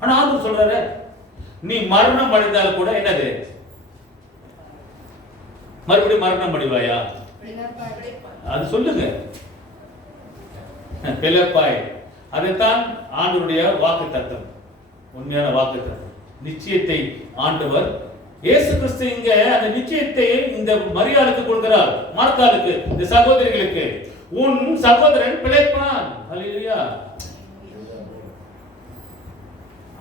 ஆனா ஆண்டவர் சொல்றாரு, நீ மரணம் அடைந்தால் கூட என்னது, மறுபடியும் மரணம் அடைவாயா? அது சொல்லுங்க. பிளப்பாய். அதைத்தான் ஆண்டவருடைய வாக்கு தத்தம், உண்மையான வாக்கு தத்தம், நிச்சயத்தை ஆண்டவர் இயேசு கிறிஸ்து இங்க அந்த நிச்சயத்தை இந்த மரியாளுக்கு கொடுக்கிறார், மார்த்தாளுக்கு, இந்த சகோதரிகளுக்கு. உன் சகோதரன் பிழைப்பான். ஹல்லேலூயா.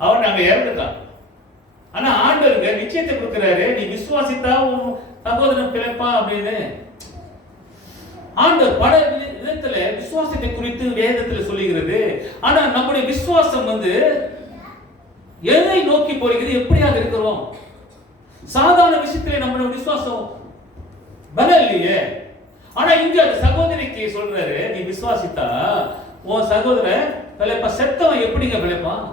அவன் அங்க இறந்துட்டான். ஆனா ஆண்டவருக்கு நிச்சயத்தை கொடுக்கிறாரு, நீ விசுவாசித்தா உன் சகோதரன் பிழைப்பான் அப்படின்னு. ஆண்டவர் பல விதத்துல விசுவாசத்தை குறித்து வேதத்துல சொல்லுகிறது. ஆனா நம்முடைய விசுவாசம் எதை நோக்கி போகிறது, எப்படியாக இருக்கிறோம்? சாதாரண விஷயத்திலே நம்மளுடைய விசுவாசம் பலம் இல்லையே. ஆனா இங்க சகோதரிக்கு சொல்றாரு, நீ விசுவாசித்தா உன் சகோதரன் பிழைப்பா. செத்தவன் எப்படிங்க பிழைப்பான்?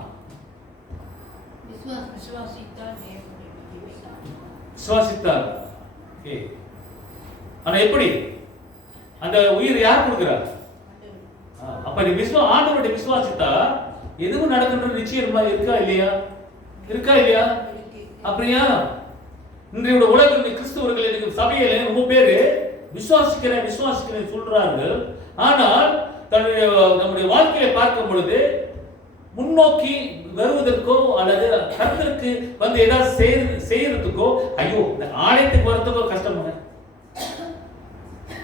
விசுவாசித்தார். ஆனா எப்படி அந்த உயிர் யார் கொடுக்கிறார்? அப்ப நீ ஆண்டவருடைய விசுவாசித்தா எதுவும் நடக்கின்ற நிச்சயம் இருக்கா இல்லையா? இருக்கா இல்லையா? அப்படியா? இன்றைய உலகம் கிறிஸ்தவர்கள் எனக்கு சபையில ரொம்ப பேரு விசுவாசிக்கிறேன் சொல்றார்கள். ஆனால் நம்முடைய வாழ்க்கையை பார்க்கும் பொழுது முன்னோக்கி வருவதற்கோ அல்லது கர்த்தருக்கு ஏதாவது செய்யறதுக்கோ, ஐயோ இந்த ஆலயத்துக்கு வரதுக்கோ கஷ்டமாக.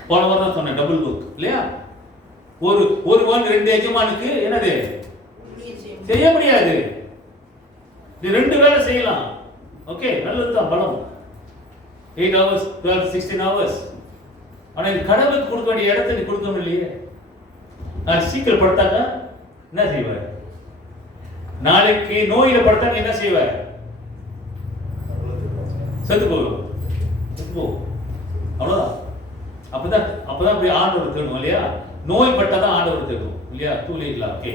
போன வாரம் தான் சொன்னேன், டபுள் புக் இல்லையா? ஒரு ரெண்டு எஜமானுக்கு என்னது செய்ய முடியாது. நீ 2 வேளை செய்யலாம். ஓகே, நல்லதுதான், பலம். 8 hours 12 16 hours. ஆனா இது கடவுளுக்கு கொடுக்க வேண்டிய இடத்தை நீ கொடுக்கணும் இல்லையே. நான் சீக்கிரம் படுத்தாக்க என்ன செய்வார்? நாளைக்கு நோயில படுத்தாக்க என்ன செய்வார்? செத்து போ. அவ்வளவுதான். அப்பதான் போய் ஆண்டவர் தேடணும் இல்லையா? நோய் பட்டாதான் ஆண்டவர் தேடணும் இல்லையா? தூளிடலாம். ஓகே,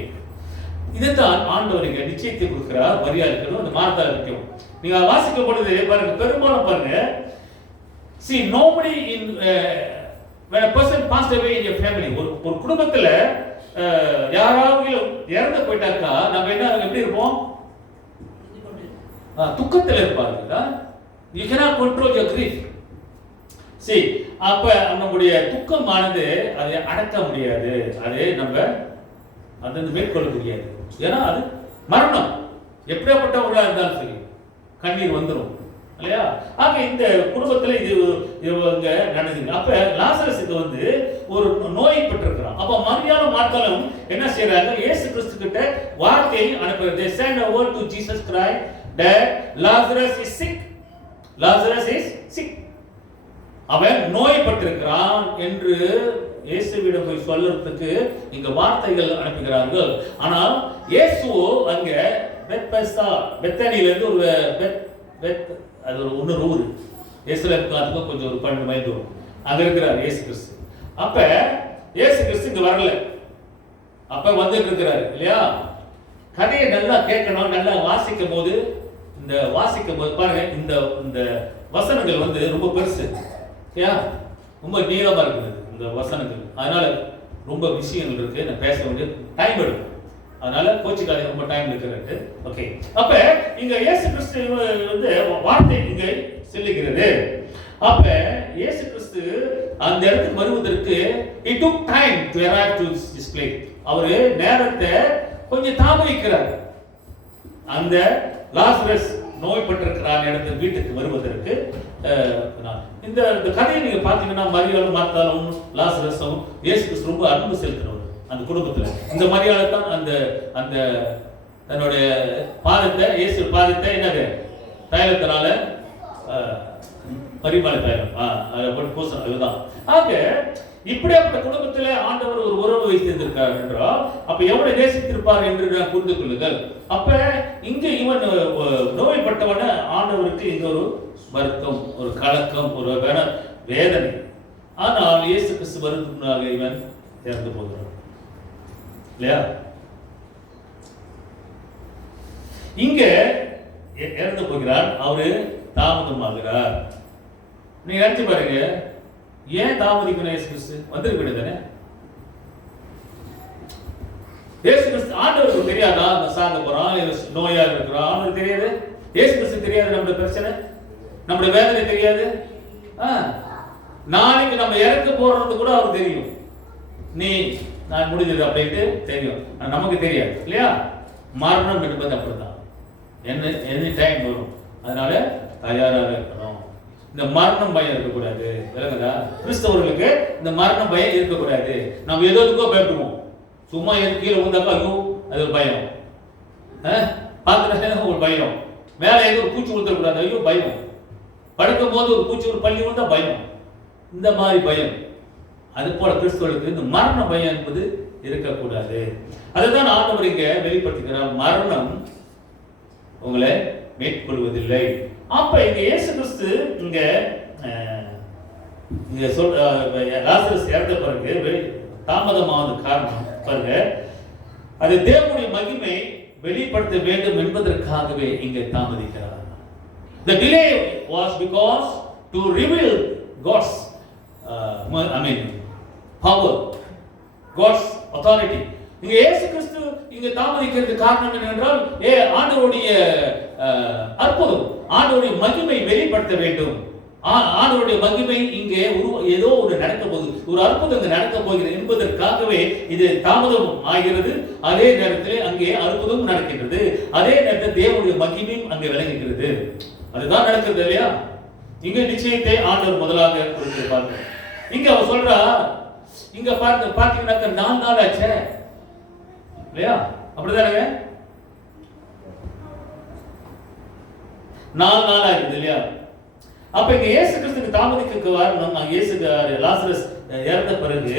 இதைத்தான் ஆண்டவர் இங்க நிச்சயத்தை கொடுக்கிறார். மரியாதைக்கணும் அந்த மார்த்தாள் இருக்கும். நீங்க வாசிக்க பொழுது பாருங்க, பெரும்பாலும் பாருங்க, see nobody in when a person passed away in your family, ஒரு குடும்பத்துல யாராவது இறந்து போயிட்டாக்கா நம்ம எப்படி இருப்போம்? துக்கத்துல இருப்பாங்க. you cannot control your grief. see அப்ப நம்முடைய துக்கமானது அதை அடக்க முடியாது, அதை மேற்கொள்ள முடியாது. ஏன்னா அது மரணம். எப்படியாப்பட்டவர்களா இருந்தாலும் சரி கண்ணீர் வந்துடும் இல்லையா? ஆக இந்த குடும்பத்துல இது நடக்குது. அப்ப லாசரஸுக்கு ஒரு நோய் பெற்றிருக்கிறான். அப்ப மரியாளும் மார்த்தாளும் என்ன செய்யறாங்க? இயேசு கிறிஸ்து கிட்ட வார்த்தையை அனுப்புறாங்க. they send a word to Jesus Christ that Lazarus is sick. Lazarus is sick. அவன் நோய்பட்டிருக்கிறான் என்று இயேசுவிடம் போய் சொல்றதுக்கு இங்க வார்த்தைகள் அனுப்புகிறார்கள். ஆனால் இயேசுவோ அங்க பெத்தானியில இருந்து ஒரு அது ஒரு ஊர், இயேசுவுக்கு அதுக்கும் கொஞ்சம் ஒரு 12 மைல் தூரம் அங்க இருக்கிறார் இயேசு கிறிஸ்து. அப்ப இயேசு கிறிஸ்து இங்க வரல, அப்ப வந்துட்டு இருக்கிறாரு இல்லையா? கதையை நல்லா கேட்கணும், நல்லா வாசிக்கும் போது பாருங்க, இந்த வசனங்கள் ரொம்ப பெருசு, ரொம்ப நீளமா இருக்குது இந்த வசனங்கள். அதனால ரொம்ப விஷயங்கள் இருக்கு, நான் பேச வேண்டிய டைம் எடுக்கும். அதனால கோச்சிக்காதீங்க, ரொம்ப டைம் இருக்கிறது. ஓகே, அப்ப இங்க இயேசு கிறிஸ்து வார்த்தை இங்க சொல்லுகிறது. அப்ப இயேசு கிறிஸ்து அந்த இடத்துக்கு வருவதற்கு it took time to arrive to this place. அவரு நேரத்தை கொஞ்சம் தாமதிக்கிறார். அந்த லாசரஸ் நோய்பட்டிருக்கிறார் இடத்துக்கு வீட்டுக்கு வருவதற்கு. இந்த கதையை நீங்க பாத்தீங்கன்னா மரியாளும் மார்த்தாளும் லாசரஸும் இயேசு கிறிஸ்து ரொம்ப அன்பு செலுத்தினவர் அந்த குடும்பத்துல. இந்த மரியாதை தான் அந்த தன்னுடைய பாதத்தை, இயேசு பாதத்தை என்னது தைலத்தினால, பரிமள தைலம் அதை போட்டு பூசணும். அதுதான். ஆக இப்படியாப்பட்ட குடும்பத்திலே ஆண்டவர் ஒரு உறவு வைத்திருந்திருக்கார் என்றால் அப்ப எவ்வளவு நேசித்திருப்பார் என்று நான் புரிந்து கொள்ளுங்கள். அப்ப இங்க இவன் நோய்பட்டவன ஆண்டவருக்கு இங்க ஒரு வருத்தம், ஒரு கலக்கம், ஒரு வேதனை. ஆனால் இயேசு கிறிஸ்து வருவதற்காக இவன் இறந்து போகிறான் இல்லையா? இங்க இறந்து போகிறார், அவரு தாமதமாகிறார். நீங்க நினைச்சு பாருங்க, ஏன் தாமதிக்கணும்? இயேசு கிறிஸ்து வந்திருக்கிறது தானே. இயேசு கிறிஸ்து ஆண்டவர் ஆண்டவருக்கு தெரியாதா சாக போறான், நோயா இருக்கிறான், அவனுக்கு தெரியாது. இயேசு கிறிஸ்து தெரியாது நம்முடைய பிரச்சனை, நம்முடைய வேதனை தெரியாது. நாளைக்கு நம்ம இறக்க போறது கூட அவருக்கு தெரியும். நீ நான் முடிஞ்சது அப்படின்ட்டு தெரியும், நமக்கு தெரியாது இல்லையா? மரணம் என்பது அப்படிதான், எனி டைம் வரும். அதனால தயாராக இருக்கணும். இந்த மரணம் பயம் இருக்கக்கூடாது. விளங்குதா? கிறிஸ்தவர்களுக்கு இந்த மரணம் பயம் இருக்கக்கூடாது. நம்ம எதுக்கோ பயப்படுவோம். சும்மா கீழே விழுந்தாக்கா ஐயோ அது ஒரு பயம், பார்த்துட்டா ஒரு பயம், மேலே ஏதோ ஒரு பூச்சி விழுந்துடக்கூடாது ஐயோ பயம், படுக்கும் போது ஒரு பூச்சி ஒரு பள்ளி விழுந்தா பயம், இந்த மாதிரி பயம். அது போல கிறிஸ்தவர்களுக்கு இந்த மரண பயம் என்பது இருக்கக்கூடாது. அதுதான் ஆண்டவர் இங்க வெளிப்படுத்துகிறார். மரணம் உங்களை மேற்கொள்வதில்லை. அப்ப இங்க இயேசு கிறிஸ்து இங்க லாசரஸ் இறந்த பிறகு தாமதமான காரணம் பாருங்க, அது தேவனுடைய மகிமை வெளிப்படுத்த வேண்டும் என்பதற்காகவே இங்கே தாமதிக்கிறார். The delay was because to reveal God's power, God's authority. இங்க இயேசு கிறிஸ்து இங்க தாமதிக்கிறது காரணம் என்னவென்றால் ஆண்டவருடைய அற்புதம், ஆண்டவருடைய மகிமை வெளிப்படுத்த வேண்டும். ஆண்டவருடைய மகிமை இங்கே ஏதோ ஒரு நடக்க போகுது, ஒரு அற்புதம் இங்கே நடக்க போகிறது என்பதற்காகவே இது தாமதம் ஆகிறது. அதே நேரத்தில் அங்கே அற்புதம் நடக்கின்றது, அதே நேரத்தில் தேவனுடைய மகிமையும் அங்கே விளங்குகிறது. அதுதான் நடக்கிறது இல்லையா? இங்க நிச்சயத்தை ஆண்டவர் முதலாக குறிப்பிட்டிருப்பாங்க. இங்க அவர் சொல்றா, இங்க பாத்தீங்கன்னாக்க 4 நாள் ஆச்சே இல்லையா? அப்படிதானே? 4 நாள் ஆகுது இல்லையா? அப்ப இங்க இயேசு கிறிஸ்துக்கு தாமதிக்க காரணம், இயேசு லாசரஸ் இறந்த பிறகு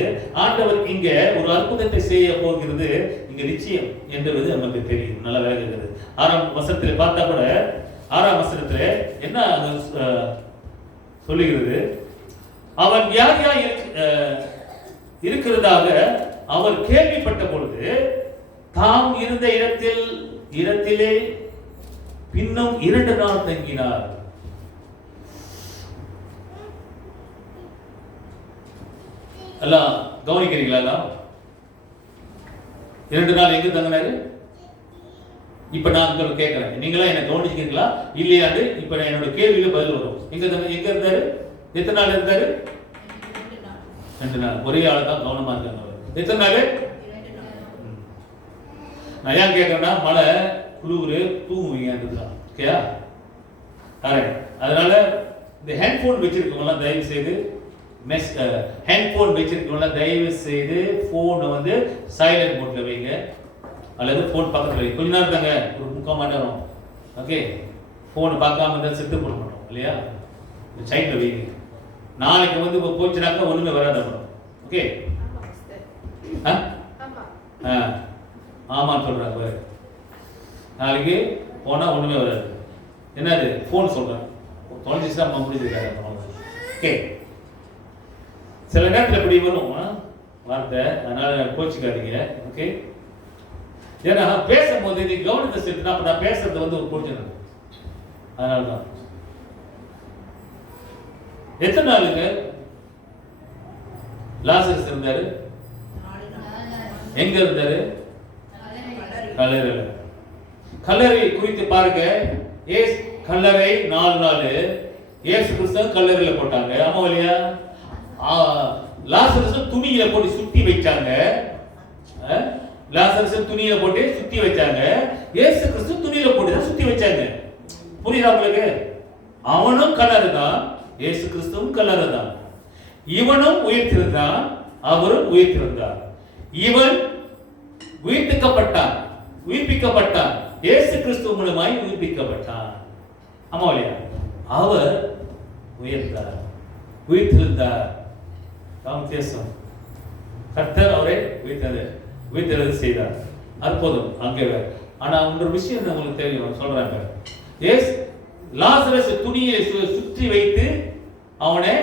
ஆண்டவர் இங்க ஒரு அற்புதத்தை செய்ய போகிறது இங்க நிச்சயம் என்பது நமக்கு தெரியும், நல்லா விளங்குகிறது. 6ஆம் வசனத்தில் பார்த்தா கூட 6ஆம் வசனத்தில் என்ன சொல்லுகிறது? அவன் வியாதியா இருக்கிறதாக அவர் கேள்விப்பட்ட பொழுது தாம் இருந்த இடத்திலே பின்னும் 2 நாள் தங்கினார். எல்லாம் கவனிக்கிறீங்களா? 2 நாள் எங்க தங்கினாரு? இப்ப நான் உங்களுக்கு கேட்கிறேன், நீங்களா என்ன கவனிச்சிருக்கீங்களா இல்லையாண்டு இப்ப என்னோட கேள்வியில பதில் வரும். எங்க இருந்தாரு? எத்தனை நாள் இருந்தாரு? 2 நாள். ஒரே ஆள் தான் கவனமா இருக்காங்க. எத்தனை நாள்? 2 நாள். நான் ஏன் கேட்கறேன்னா, மழை குளிர் தூங்குவீங்க, ஓகேயா? அதனால இந்த ஹேண்ட்போன் வச்சிருக்கவங்களாம் தயவு செய்து ஹேண்ட்போன் வச்சிருக்கவங்க தயவு செய்து போனை வந்து சைலண்ட் மோட்ல வைங்க, அல்லது போன் பக்கத்தில் வைங்க. கொஞ்ச நேரம் தாங்க, ஒரு 3/4 மணி நேரம், ஓகே? போனை பார்க்காம இருந்தால் செத்து போட மாட்டோம் இல்லையா? சைட்ல வைங்க. நாளைக்கு வந்து போச்சுனாக்கா ஒண்ணுமே வராது, ஓகே? ஆமான்னு சொல்றாங்க பாரு, நாளைக்கு போனா ஒண்ணுமே வராது. என்னது போன் சொல்றேன், தொலைஞ்சிச்சுன்னா முடிஞ்சிருக்காரு, ஓகே? சில நேரத்தில் இப்படி வரும் வார்த்தை, அதனால கோச்சிக்காதீங்க, ஓகே? ஏன்னா பேசும்போது நீ கவனத்தை செலுத்தினா அப்ப நான் பேசுறது வந்து ஒரு புரிஞ்சுக்கணும். அதனாலதான். எத்தனை நாளுங்க லாசரஸ் இருந்தாரு? எங்க இருந்தாரு? கல்லறையில. கல்லறை குறித்து பாருங்க, கல்லறை 4 நாள் இயேசு கிறிஸ்து கல்லறையில போட்டாங்க. ஆமா இல்லையா? லாசரஸ் துணியில போட்டு சுத்தி வச்சாங்க. லாசரஸ் துணியில போட்டு சுத்தி வச்சாங்க. இயேசு கிறிஸ்து துணியில போட்டு சுத்தி வச்சாங்க. புரியுதா உங்களுக்கு? அவனும் கல்லறை தான், இயேசு கிறிஸ்துவும் கல்லறை தான். இவனும் உயிர்த்திருந்தான், அவரும் உயிர்த்திருந்தார். இவன் உயிர்ப்பிக்கப்பட்டான், இயேசு கிறிஸ்து மூலமாய் உயிர்ப்பிக்கப்பட்டான். ஆமா இல்லையா? அவர் உயிர்த்தார், உயிர்த்திருந்தார். தேசம் கர்த்தர் அவரை உயிர்த்தெழுது செய்தார். அற்புதம் அங்கே. ஆனா ஒரு விஷயம் உங்களுக்கு தெரியும், சொல்றாங்க. லாசரஸ் துணியை சுற்றி வைத்து அவனை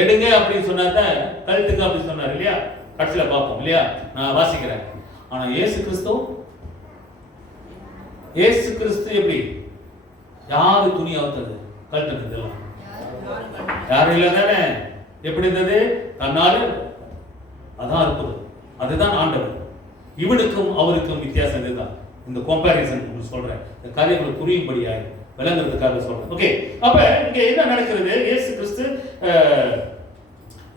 எடுங்க அப்படின்னு சொன்னாதான், கழுத்துங்க அப்படின்னு சொன்னார் இல்லையா? கடைசியில பார்ப்போம் இல்லையா? நான் வாசிக்கிறேன். ஆனா இயேசு கிறிஸ்து எப்படி? யாரு துணி அவுத்தது? கழுத்துனது யாரும் இல்லை தானே? எப்படி இருந்தது? தன்னால. அதான் அற்புதம், அதுதான் ஆண்டவர். இவனுக்கும் அவருக்கும் வித்தியாசம் இதுதான். இந்த கம்பேரிசன் சொல்றேன், இந்த கதைகளை புரியும்படியாக விளங்குறதுக்காக சொல்றேன். ஓகே, அப்ப இங்க என்ன நடக்கிறது? இயேசு கிறிஸ்து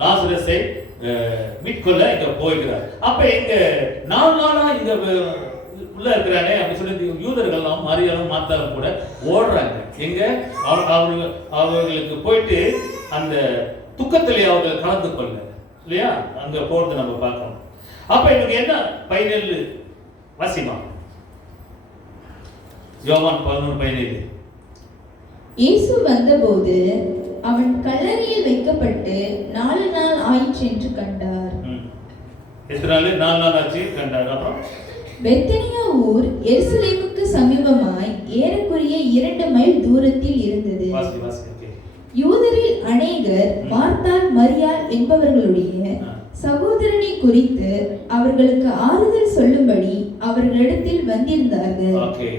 லாசரஸை மீட்கொள்ள இங்க போகிறார். அப்ப இங்க 4 நாளா இங்க உள்ள இருக்கிறானே அப்படி சொல்லி யூதர்கள்லாம் மரியாலும் மாத்தாலும் கூட ஓடுறாங்க. எங்க அவர்களுக்கு போயிட்டு அந்த துக்கத்திலே அவர்கள் கலந்து கொள்ள இல்லையா, அங்க போறது நம்ம பார்க்கணும். அப்ப இவங்க என்ன 17 வாசிமா, யோவான் 11:17. இயேசு வந்தபோது அவன் கல்லறையில் வைக்கப்பட்டு 4 நாள் ஆயிற்று என்று கண்டார். எத்தனை நாள்? 4 நாள் ஆச்சு கண்டார். அப்புறம் பெத்தனியா ஊர் எருசலேமுக்கு சமீபமாய் ஏறக்குறைய 2 மைல் தூரத்தில் இருந்தது. யூதரில் அநேகர் மார்த்தாள் மரியாள் என்பவர்களுடைய சகோதரனை குறித்து அவர்களுக்கு ஆறுதல் சொல்லும்படி அவர்களிடத்தில் வந்திருந்தார்கள். Okay.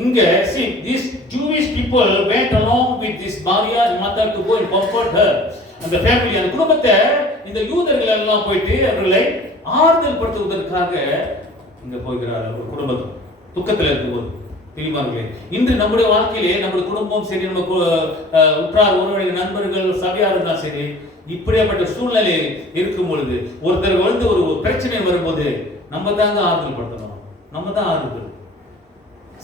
இங்க see these Jewish people went along with this Maria and Martha to go and comfort her. அந்த ஃபேமிலி, அந்த குடும்பத்தை இந்த யூதர்கள் எல்லாம் போயிட்டு அவர்களை ஆறுதல் படுத்துவதற்காக இங்க போகிறார்கள். ஒரு குடும்பம் துக்கத்தில் இருக்கும்போது பிரியமானவர்களே, இன்று நம்முடைய வாழ்க்கையிலே நம்முடைய குடும்பம் சரி, நம்ம உற்றார் உறவினர்கள் நண்பர்கள் சபையா இருந்தாலும் சரி, இப்படியாப்பட்ட சூழ்நிலை இருக்கும் பொழுது ஒருத்தர் வந்து ஒரு பிரச்சனை வரும்போது நம்ம தாங்க ஆறுதல் படுத்தணும். நம்ம தான் ஆறுதல்.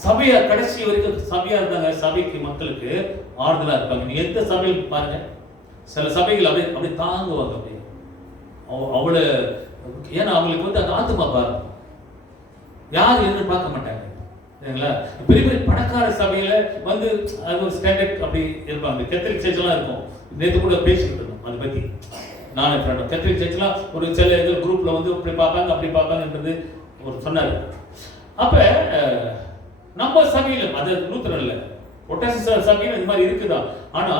சபையா கடைசி வரைக்கும் சபையா இருந்தாங்க, சபைக்கு மக்களுக்கு ஆறுதலா இருப்பாங்க. நீ எந்த சபையில் பாருங்க, சில சபைகள் அப்படி தாங்குவாங்க. அப்படியே அவ்வளவு, ஏன்னா அவங்களுக்கு வந்து அந்த ஆத்மா பாருங்க, யாரும் என்று பார்க்க மாட்டாங்க. சரிங்களா? பெரிய பெரிய பணக்கார சபையில வந்து அது ஒரு ஸ்டாண்டர்ட் அப்படி இருப்பாங்க. கத்தோலிக் சர்ச் எல்லாம் இருக்கும். நேற்று கூட பேசிக்கிட்டு இருந்தோம் அதை பத்தி. நான் ஃப்ரெண்ட் கத்தோலிக் சர்ச்லாம் ஒரு சில குரூப்ல வந்து இப்படி பார்ப்பாங்க அப்படி பார்ப்பாங்கன்றது ஒரு சொன்னாரு. அப்ப நம்ம சபையில அது லூத்தரன்ல புரோட்டஸ்டன்ட் சபையில இந்த மாதிரி இருக்குதான். ஆனா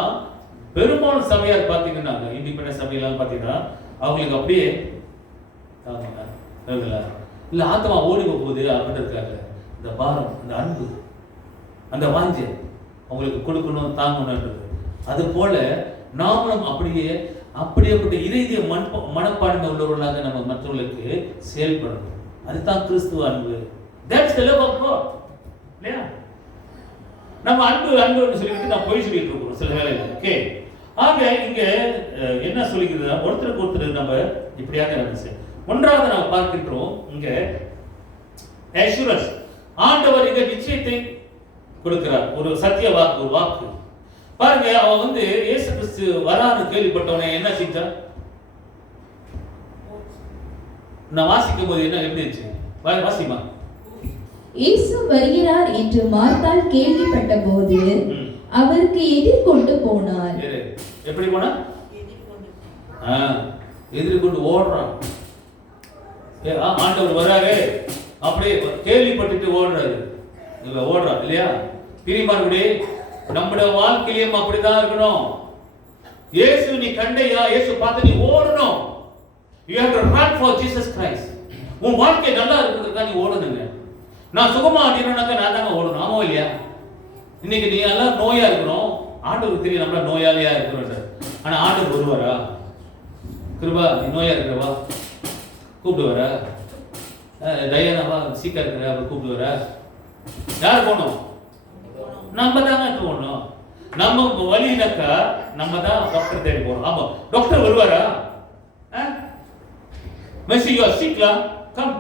பெரும்பாலும் சபையார் பாத்தீங்கன்னா இண்டிபெண்டன்ட் சபையெல்லாம் பாத்தீங்கன்னா அவங்களுக்கு அப்படியே இல்ல ஆத்மா ஓடி போகுது அப்படின்னு இருக்காங்க. இந்த பாரம், அந்த அன்பு, அந்த வாஞ்சை அவங்களுக்கு கொடுக்கணும், தாங்கணும்ன்றது. அது போல நாமளும் அப்படியேப்பட்ட இறைதிய மனப்பான்மை உள்ளவர்களாக நம்ம மற்றவர்களுக்கு செயல்படணும். அதுதான் கிறிஸ்துவ அன்பு. That's the love of God. இல்லையா? நம்ம அன்புன்னு சொல்லிட்டு நான் போய் சொல்லிட்டு இருக்கோம் சில வேளையில. ஓகே, ஆக இங்க என்ன சொல்லிக்கிறதா, ஒருத்தருக்கு ஒருத்தர் நம்ம இப்படியாக நடந்துச்சு. ஒன்றாவது நாம் பார்க்கின்றோம் இங்க அஷூரன்ஸ். ஆண்டவர் இங்க நிச்சயத்தை கொடுக்கிறார், ஒரு சத்திய வாக்கு, ஒரு வாக்கு. பாருங்க, அவன் வந்து இயேசு கிறிஸ்து வரான்னு கேள்விப்பட்டவனே என்ன செஞ்சான்? நான் வாசிக்கும் போது என்ன எப்படி இருந்துச்சு? வாசிமா. இயேசு வருகிறார் என்று மார்த்தாள் கேள்விப்பட்ட போது அவருக்கு எதிர்கொண்டு போனார். எப்படி போனா? எதிர்கொண்டு ஓடுறான். ஆண்டவர் வராரு அப்படியே கேள்விப்பட்டுட்டு ஓடுறாரு, ஓடுறான் இல்லையா? பிரியமானவர்களே, நம்முடைய வாழ்க்கையிலும் அப்படிதான் இருக்கணும். இயேசு நீ கண்டையா, இயேசு பார்த்து நீ ஓடணும். You have to run for Jesus Christ. உன் வாழ்க்கை நல்லா இருக்கிறதுக்காக நீ ஓடணுங்க. நான் சுகமா அடையணும்னாக்கா நான் தாங்க ஓடணும். ஆமா இல்லையா? இன்னைக்கு நீ எல்லாம் நோயா இருக்கணும், ஆண்டவருக்கு தெரியும் நம்மள நோயாளியா இருக்கிறோம். ஆனா ஆண்டவர் வருவாரா? கிருபா நீ நோயா இருக்கிறவா கூப்பிடுவாரா? தயானாவா சீக்கா இருக்கிற அவர் கூப்பிடுவாரா? யார் போகணும்? நம்ம தாங்க போகணும். நம்ம வலினாக்கா நம்ம தான் டாக்டர் தேடி போறோம். ஆமா, டாக்டர் வருவாரா? When you are sick, come.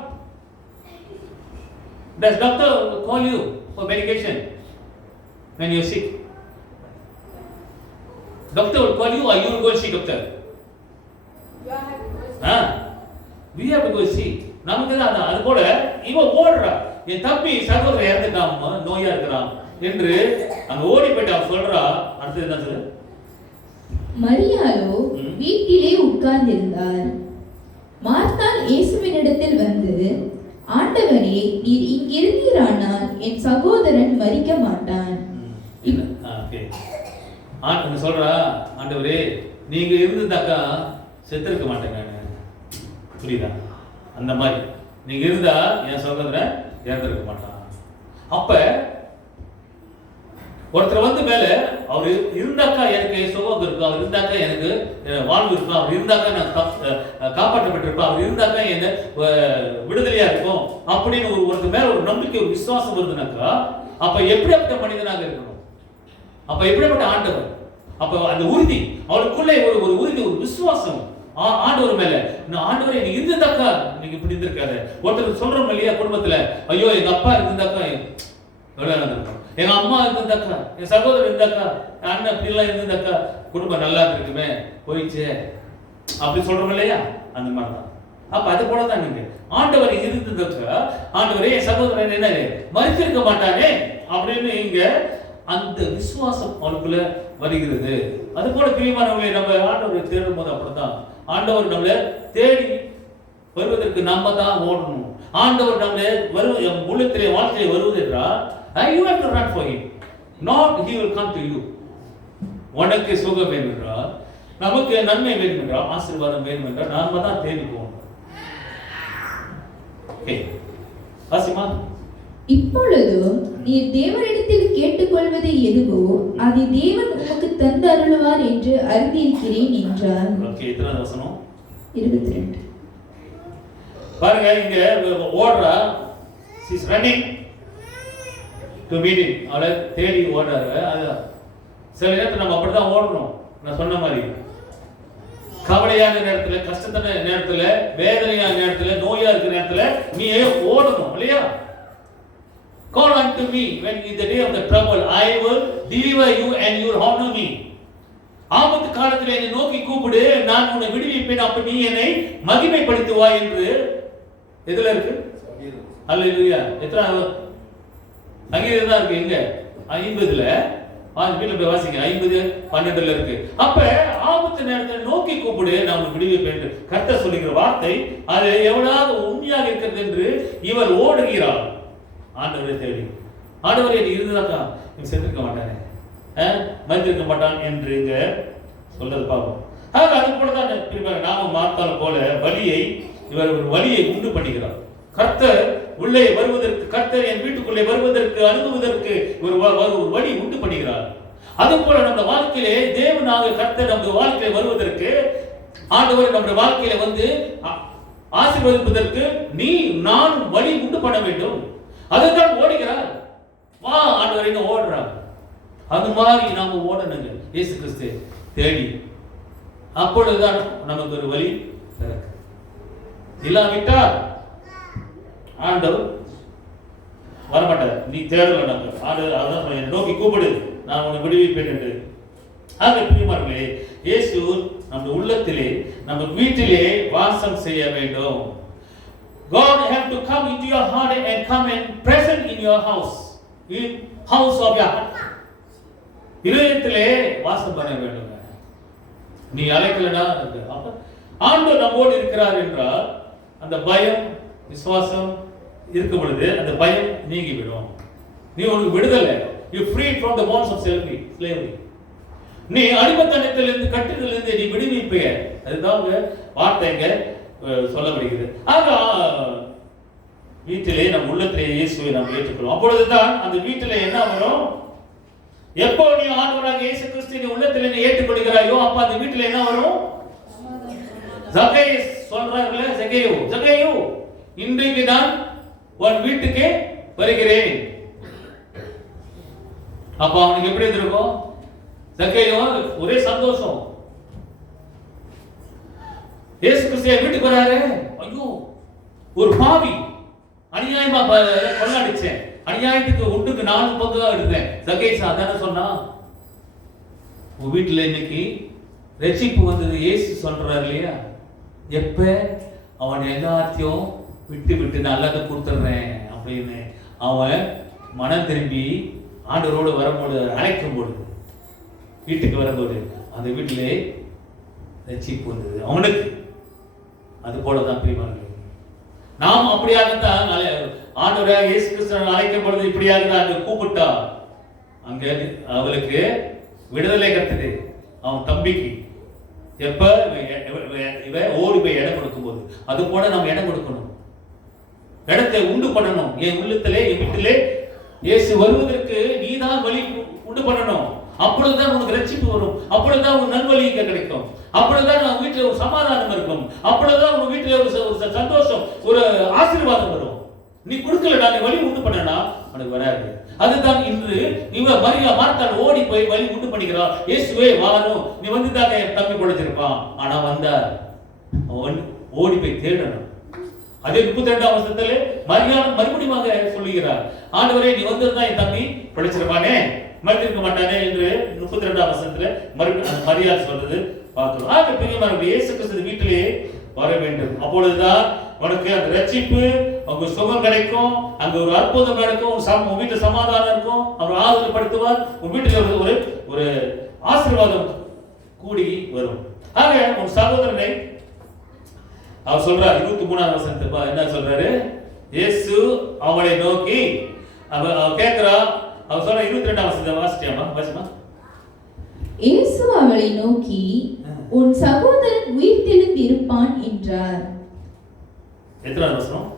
Does doctor call you for medication when you are sick? Doctor will call you or you will go and see doctor? We have to go see. நமக்கு தான் அது போல இவன் ஓடுறா. என் தம்பி சகோதரன் இறந்துட்டான், நோயா இருக்கிறான் என்று அங்க ஓடி போயிட்டு அவன் சொல்றா. அடுத்தது என்ன சொல்லு? மரியாளோ வீட்டிலே உட்கார்ந்திருந்தார். மார்த்தாள் இயேசுவினிடத்தில் வந்து, ஆண்டவரே, நீர் இங்கிருந்தீரானால் என் சகோதரன் மரிக்க மாட்டான். சொல்றா, ஆண்டவரே நீங்க இருந்திருந்தாக்கா செத்திருக்க மாட்டேங்க. புரியுதா? அந்த மாதிரி நீங்க இருந்தா என் சகோதரன் இறந்திருக்க மாட்டான். அப்ப ஒருத்தர் வந்து மேல அவர் இருந்தாக்கா எனக்கு சுகம் இருக்கும், அவர் இருந்தாக்கா எனக்கு வாழ்வு இருக்கும், அவர் இருந்தாக்கா நான் காப்பாற்றப்பட்டிருப்பேன், அவர் இருந்தாக்கா என்ன விடுதலையா இருக்கும் அப்படின்னு ஒருத்தர் மேல ஒரு நம்பிக்கை, ஒரு விசுவாசம் வருதுனாக்கா அப்ப எப்படிப்பட்ட மனிதனாக இருக்கணும், அப்ப எப்படிப்பட்ட ஆண்டவர், அப்ப அந்த உறுதி அவருக்குள்ளே ஒரு உறுதி, ஒரு விசுவாசம் ஆண்டவர் மேல. ஆண்டவரை நீங்க இருந்ததாக்கா நீங்க இப்படி இருந்திருக்காரு. ஒருத்தர் சொல்றோம் இல்லையா குடும்பத்துல, ஐயோ எங்க அப்பா இருந்தாக்கா எவ்வளவு இருந்திருக்கும், எங்க அம்மா இருந்தாக்கா, என் சகோதரர் இருந்தாக்கா, அண்ணன் இப்படி எல்லாம் இருந்தாக்கா குடும்பம் நல்லா இருக்குமே போயிடுச்சு அப்படி சொல்றோம் இல்லையா, அந்த மாதிரிதான். அப்ப அது போலதான் நீங்க ஆண்டவர் இருந்ததாக்கா, ஆண்டவரே என் சகோதரன் என்ன மறிச்சிருக்க மாட்டானே அப்படின்னு இங்க அந்த விசுவாசம் அவனுக்குள்ள வருகிறது. அது போல பிரியமானவர்களே, நம்ம ஆண்டவரை தேடும் போது அப்படித்தான். ஆண்டவர் நம்மளை தேடி வருவதற்கு நம்ம தான் ஓடணும். ஆண்டவர் நம்மளை உள்ளத்திலே வாழ்க்கையை வருவது என்றால் you have to run for him, not he will come to you. உனக்கு சுகம் வேண்டும் என்றால், நமக்கு நன்மை வேண்டும் என்றால், ஆசீர்வாதம் வேண்டும் என்றால் நாம தான் தேடி போகணும். ஓகே ஆசிமா, இப்பொழுதும் நீர் தேவனிடத்தில் கேட்டுக்கொள்வது எதுவோ அதை தேவன் உமக்கு தந்து அருளுவார் என்று அறிந்திருக்கிறேன் என்றார். ஓகே, எத்தனை வசனம்? 22. பாருங்க, இங்க ஓடுறா, she is running to meet him. அவளை தேடி ஓடுறாரு. அது சில நேரத்தில் நம்ம அப்படிதான் ஓடணும். நான் சொன்ன மாதிரி கவலையான நேரத்துல, கஷ்டத்தான நேரத்துல, வேதனையான நேரத்துல, நோயா இருக்கிற நேரத்துல நீ ஓடணும் இல்லையா? Call unto me when in the day of the trouble I will deliver you and you will honor me. ஆபத்து காலத்தில் என்னை நோக்கி கூப்பிடு, நான் உன்னை விடுவிப்பேன், அப்ப நீ என்னை மகிமைப்படுத்துவாய் என்று எதுல இருக்கு? அல்லேலூயா. எத்தனை சங்கீதம் தான் இருக்கு? எங்க? 50ல வீட்டுல போய் வாசிங்க. 50:12 இருக்கு. அப்ப ஆபத்து நேரத்தில் நோக்கி கூப்பிடு, நான் உன்னை விடுவிப்பேன் என்று கர்த்தர் சொல்லுகிற வார்த்தை அது எவ்வளவு உண்மையாக இருக்கிறது என்று இவர் ஓடுகிறார் ஆண்டவரை தேடி. ஆண்டவரை இருந்ததாக்கா நீ செத்துருக்க மாட்டானே, மறித்திருக்க மாட்டான் என்று இங்க சொல்றது பார்ப்போம். அது போலதான் நாம மார்த்தால போல வலியை, இவர் ஒரு வலியை உண்டு பண்ணுகிறார். கர்த்தர் உள்ளே வருவதற்கு, கர்த்தர் என் வீட்டுக்குள்ளே வருவதற்கு, அணுகுவதற்கு ஒரு வழி உண்டு பண்ணுகிறார். அது போல நம்ம வாழ்க்கையிலே தேவனாக கர்த்தர் நம்ம வாழ்க்கையில வருவதற்கு, ஆண்டவர் நம்ம வாழ்க்கையில வந்து ஆசீர்வதிப்பதற்கு நீ நான் வழி உண்டு பண்ண வேண்டும். அதுதான் ஓடுகிறார். வா ஆண்டவர் என்ன ஓடுறார். அது மாதிரி நாம ஓடணுங்க இயேசு கிறிஸ்து தேடி. அப்பொழுதுதான் நமக்கு ஒரு வழி திறக்கு. இல்லாவிட்டால் ஆண்டவர் வரமாட்டார். நீ தேடல நம்ம ஆண்டவர் அதான் நோக்கி கூப்பிடு, நான் உன்னை விடுவிப்பேன் என்று. ஆக பிரியமானவர்களே, இயேசு நம்ம உள்ளத்திலே, நம்ம வீட்டிலே வாசம் செய்ய வேண்டும். God have to come into your heart and come and present in your house, in house of your heart. இதயத்திலே வாசம் பண்ண வேண்டும். நீ அழைக்கலனா ஆண்டவர் நம்மோடு இருக்கிறார் என்றால் அந்த பயம், விசுவாசம் இருக்கும் பொழுது அந்த பயம் நீங்கிவிடும். நீ உனக்கு விடுதலை. You free from the bonds of slavery. நீ அடிமைத்தனத்திலிருந்து, கட்டுதலிருந்து நீ விடுவிப்பீங்க. அதுதான் வார்த்தைங்க சொல்லப்படுகிறது. ஆக வீட்டிலே நம் உள்ளத்திலே இயேசுவை நாம் ஏற்றுக்கொள்வோம். அப்பொழுதுதான் அந்த வீட்டிலே என்ன வரும்? எப்போ நீ ஆண்டவராக இயேசு கிறிஸ்துவின் உள்ளத்திலே நீ ஏற்றுக்கொள்கிறாயோ அப்ப அந்த வீட்டிலே என்ன வரும்? ஜக்கேயு சொல்றாருல, ஜக்கேயு இன்றைக்கு நான் உன் வீட்டுக்கு வருகிறேன். அப்ப அவனுக்கு எப்படி இருக்கும்? ஜக்கேயு ஒரே சந்தோஷம். இயேசு கிறிஸ்து வீட்டுக்கு வராரு. ஐயோ, ஒரு பாவி அநியாயமா கொள்ளடிச்சேன், அநியாயத்துக்கு ஒட்டுக்கு 4 பங்கா எடுத்தேன். ஜக்கேயு அதான சொன்னா, உன் வீட்டுல இன்னைக்கு ரட்சிப்பு வந்தது. இயேசு சொல்றாரு இல்லையா, எப்ப அவன் எல்லாத்தையும் விட்டு நல்லதை கொடுத்துடுறேன் அப்படின்னு அவன் மனம் திரும்பி ஆண்டவரோடு வரும்போது, அழைக்கும் பொழுது, வீட்டுக்கு வரும்போது அந்த வீட்டிலே ரட்சிப்பு வந்தது அவனுக்கு. அது போலதான் பிரியமானவர்களே, நாம் அப்படியாகத்தான் ஆண்டவராக இயேசு கிறிஸ்து அழைக்கும் பொழுது இப்படியாக தான் கூப்பிட்டா அங்க அவளுக்கு விடுதலை கிடைத்தது. அவன் தம்பிக்கு எப்ப இவ ஓடி போய் இடம் கொடுக்கும் போது அது போல நம்ம இடம் கொடுக்கணும், இடத்தை உண்டு பண்ணணும். என் உள்ளத்திலே, என் வீட்டிலே இயேசு வருவதற்கு நீ தான் வழி உண்டு பண்ணணும். அப்பொழுதுதான் உனக்கு ரட்சிப்பு வரும். அப்பொழுதுதான் உனக்கு நல்வழி இங்க கிடைக்கும். அப்பொழுதுதான் உன் வீட்டுல ஒரு சமாதானம் இருக்கும். அப்பொழுதுதான் உன் வீட்டுல ஒரு சந்தோஷம், ஒரு ஆசீர்வாதம் வரும். நீ கொடுக்கலடா, நீ வழி உண்டு பண்ணனா உனக்கு வராது. அதுதான் இன்று இவ மரியா மார்த்தாள் ஓடி போய் வழி உண்டு பண்ணிக்கிறா. இயேசுவே வாரும், நீ வந்துதாங்க என் தம்பி பொழைச்சிருப்பான். ஆனா வந்தார், அவன் ஓடி போய் தேடணும். அதே 32ஆம் வசனத்திலே மரியாள் மறுபடியும் சொல்லுகிறார், ஆண்டவரே நீ வந்திருந்தா என் தம்பி பிழைச்சிருப்பானே, மறுத்திருக்க மாட்டானே என்று 32ஆம் வசனத்துல மரியாள் சொல்றது பார்க்கிறோம். ஆக பிரியமானவர்களே, இயேசு கிறிஸ்து வீட்டிலே வர வேண்டும். அப்பொழுதுதான் உனக்கு அந்த ரட்சிப்பு, உங்க சுகம் கிடைக்கும், அங்க ஒரு அற்புதம் நடக்கும், உன் வீட்டுல சமாதானம் இருக்கும், அவர் ஆறுதல்படுத்துவார், உன் வீட்டுல ஒரு ஆசீர்வாதம் கூடி வரும். ஆக உன் சகோதரனை அவர் சொல்றார் 23ஆம் வசனத்துல என்ன சொல்றாரு, இயேசு அவளை நோக்கி அவ கேக்குறா, அவர் சொல்ற 22ஆம் வசனத்தை வாசிட்டியாமா? வாசிமா. இயேசு அவளை நோக்கி உன் சகோதரன் உயிர்த்தெழுந்து இருப்பான் என்றார். எத்தனாவது வசனம்?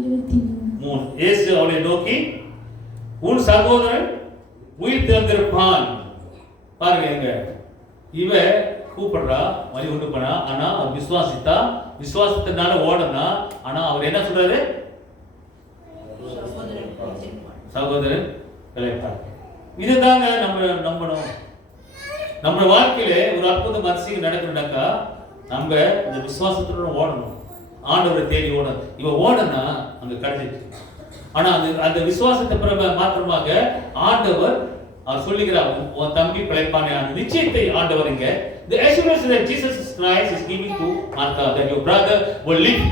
23. இயேசு அவளை நோக்கி உன் சகோதரன் உயிர்த்தெழுந்திருப்பான். பாருங்க, எங்க இவ கூப்பிடுறா, வழி உண்டு பண்ணா, ஆனா அவர் விசுவாசித்தா, விசுவாசத்தினால ஓடனா. ஆனா அவர் என்ன சொல்றாரு, சகோதரன் பிழைப்பார். இதுதாங்க நம்ம நம்பணும். நம்ம வாழ்க்கையில ஒரு அற்புதம் அதிசயம் நடக்கணும்னாக்கா நம்ம இந்த விசுவாசத்துடன் ஓடணும், ஆண்டவரை தேடி ஓடணும். இவ ஓடனா அங்க கிடைச்சிச்சு. ஆனா அந்த விசுவாசத்தை மாத்திரமாக ஆண்டவர் அவர் சொல்லுகிறார், உன் தம்பி பிழைப்பானே. அந்த நிச்சயத்தை ஆண்டவர் இங்க the assurance that Jesus Christ is giving to Martha that your brother will live.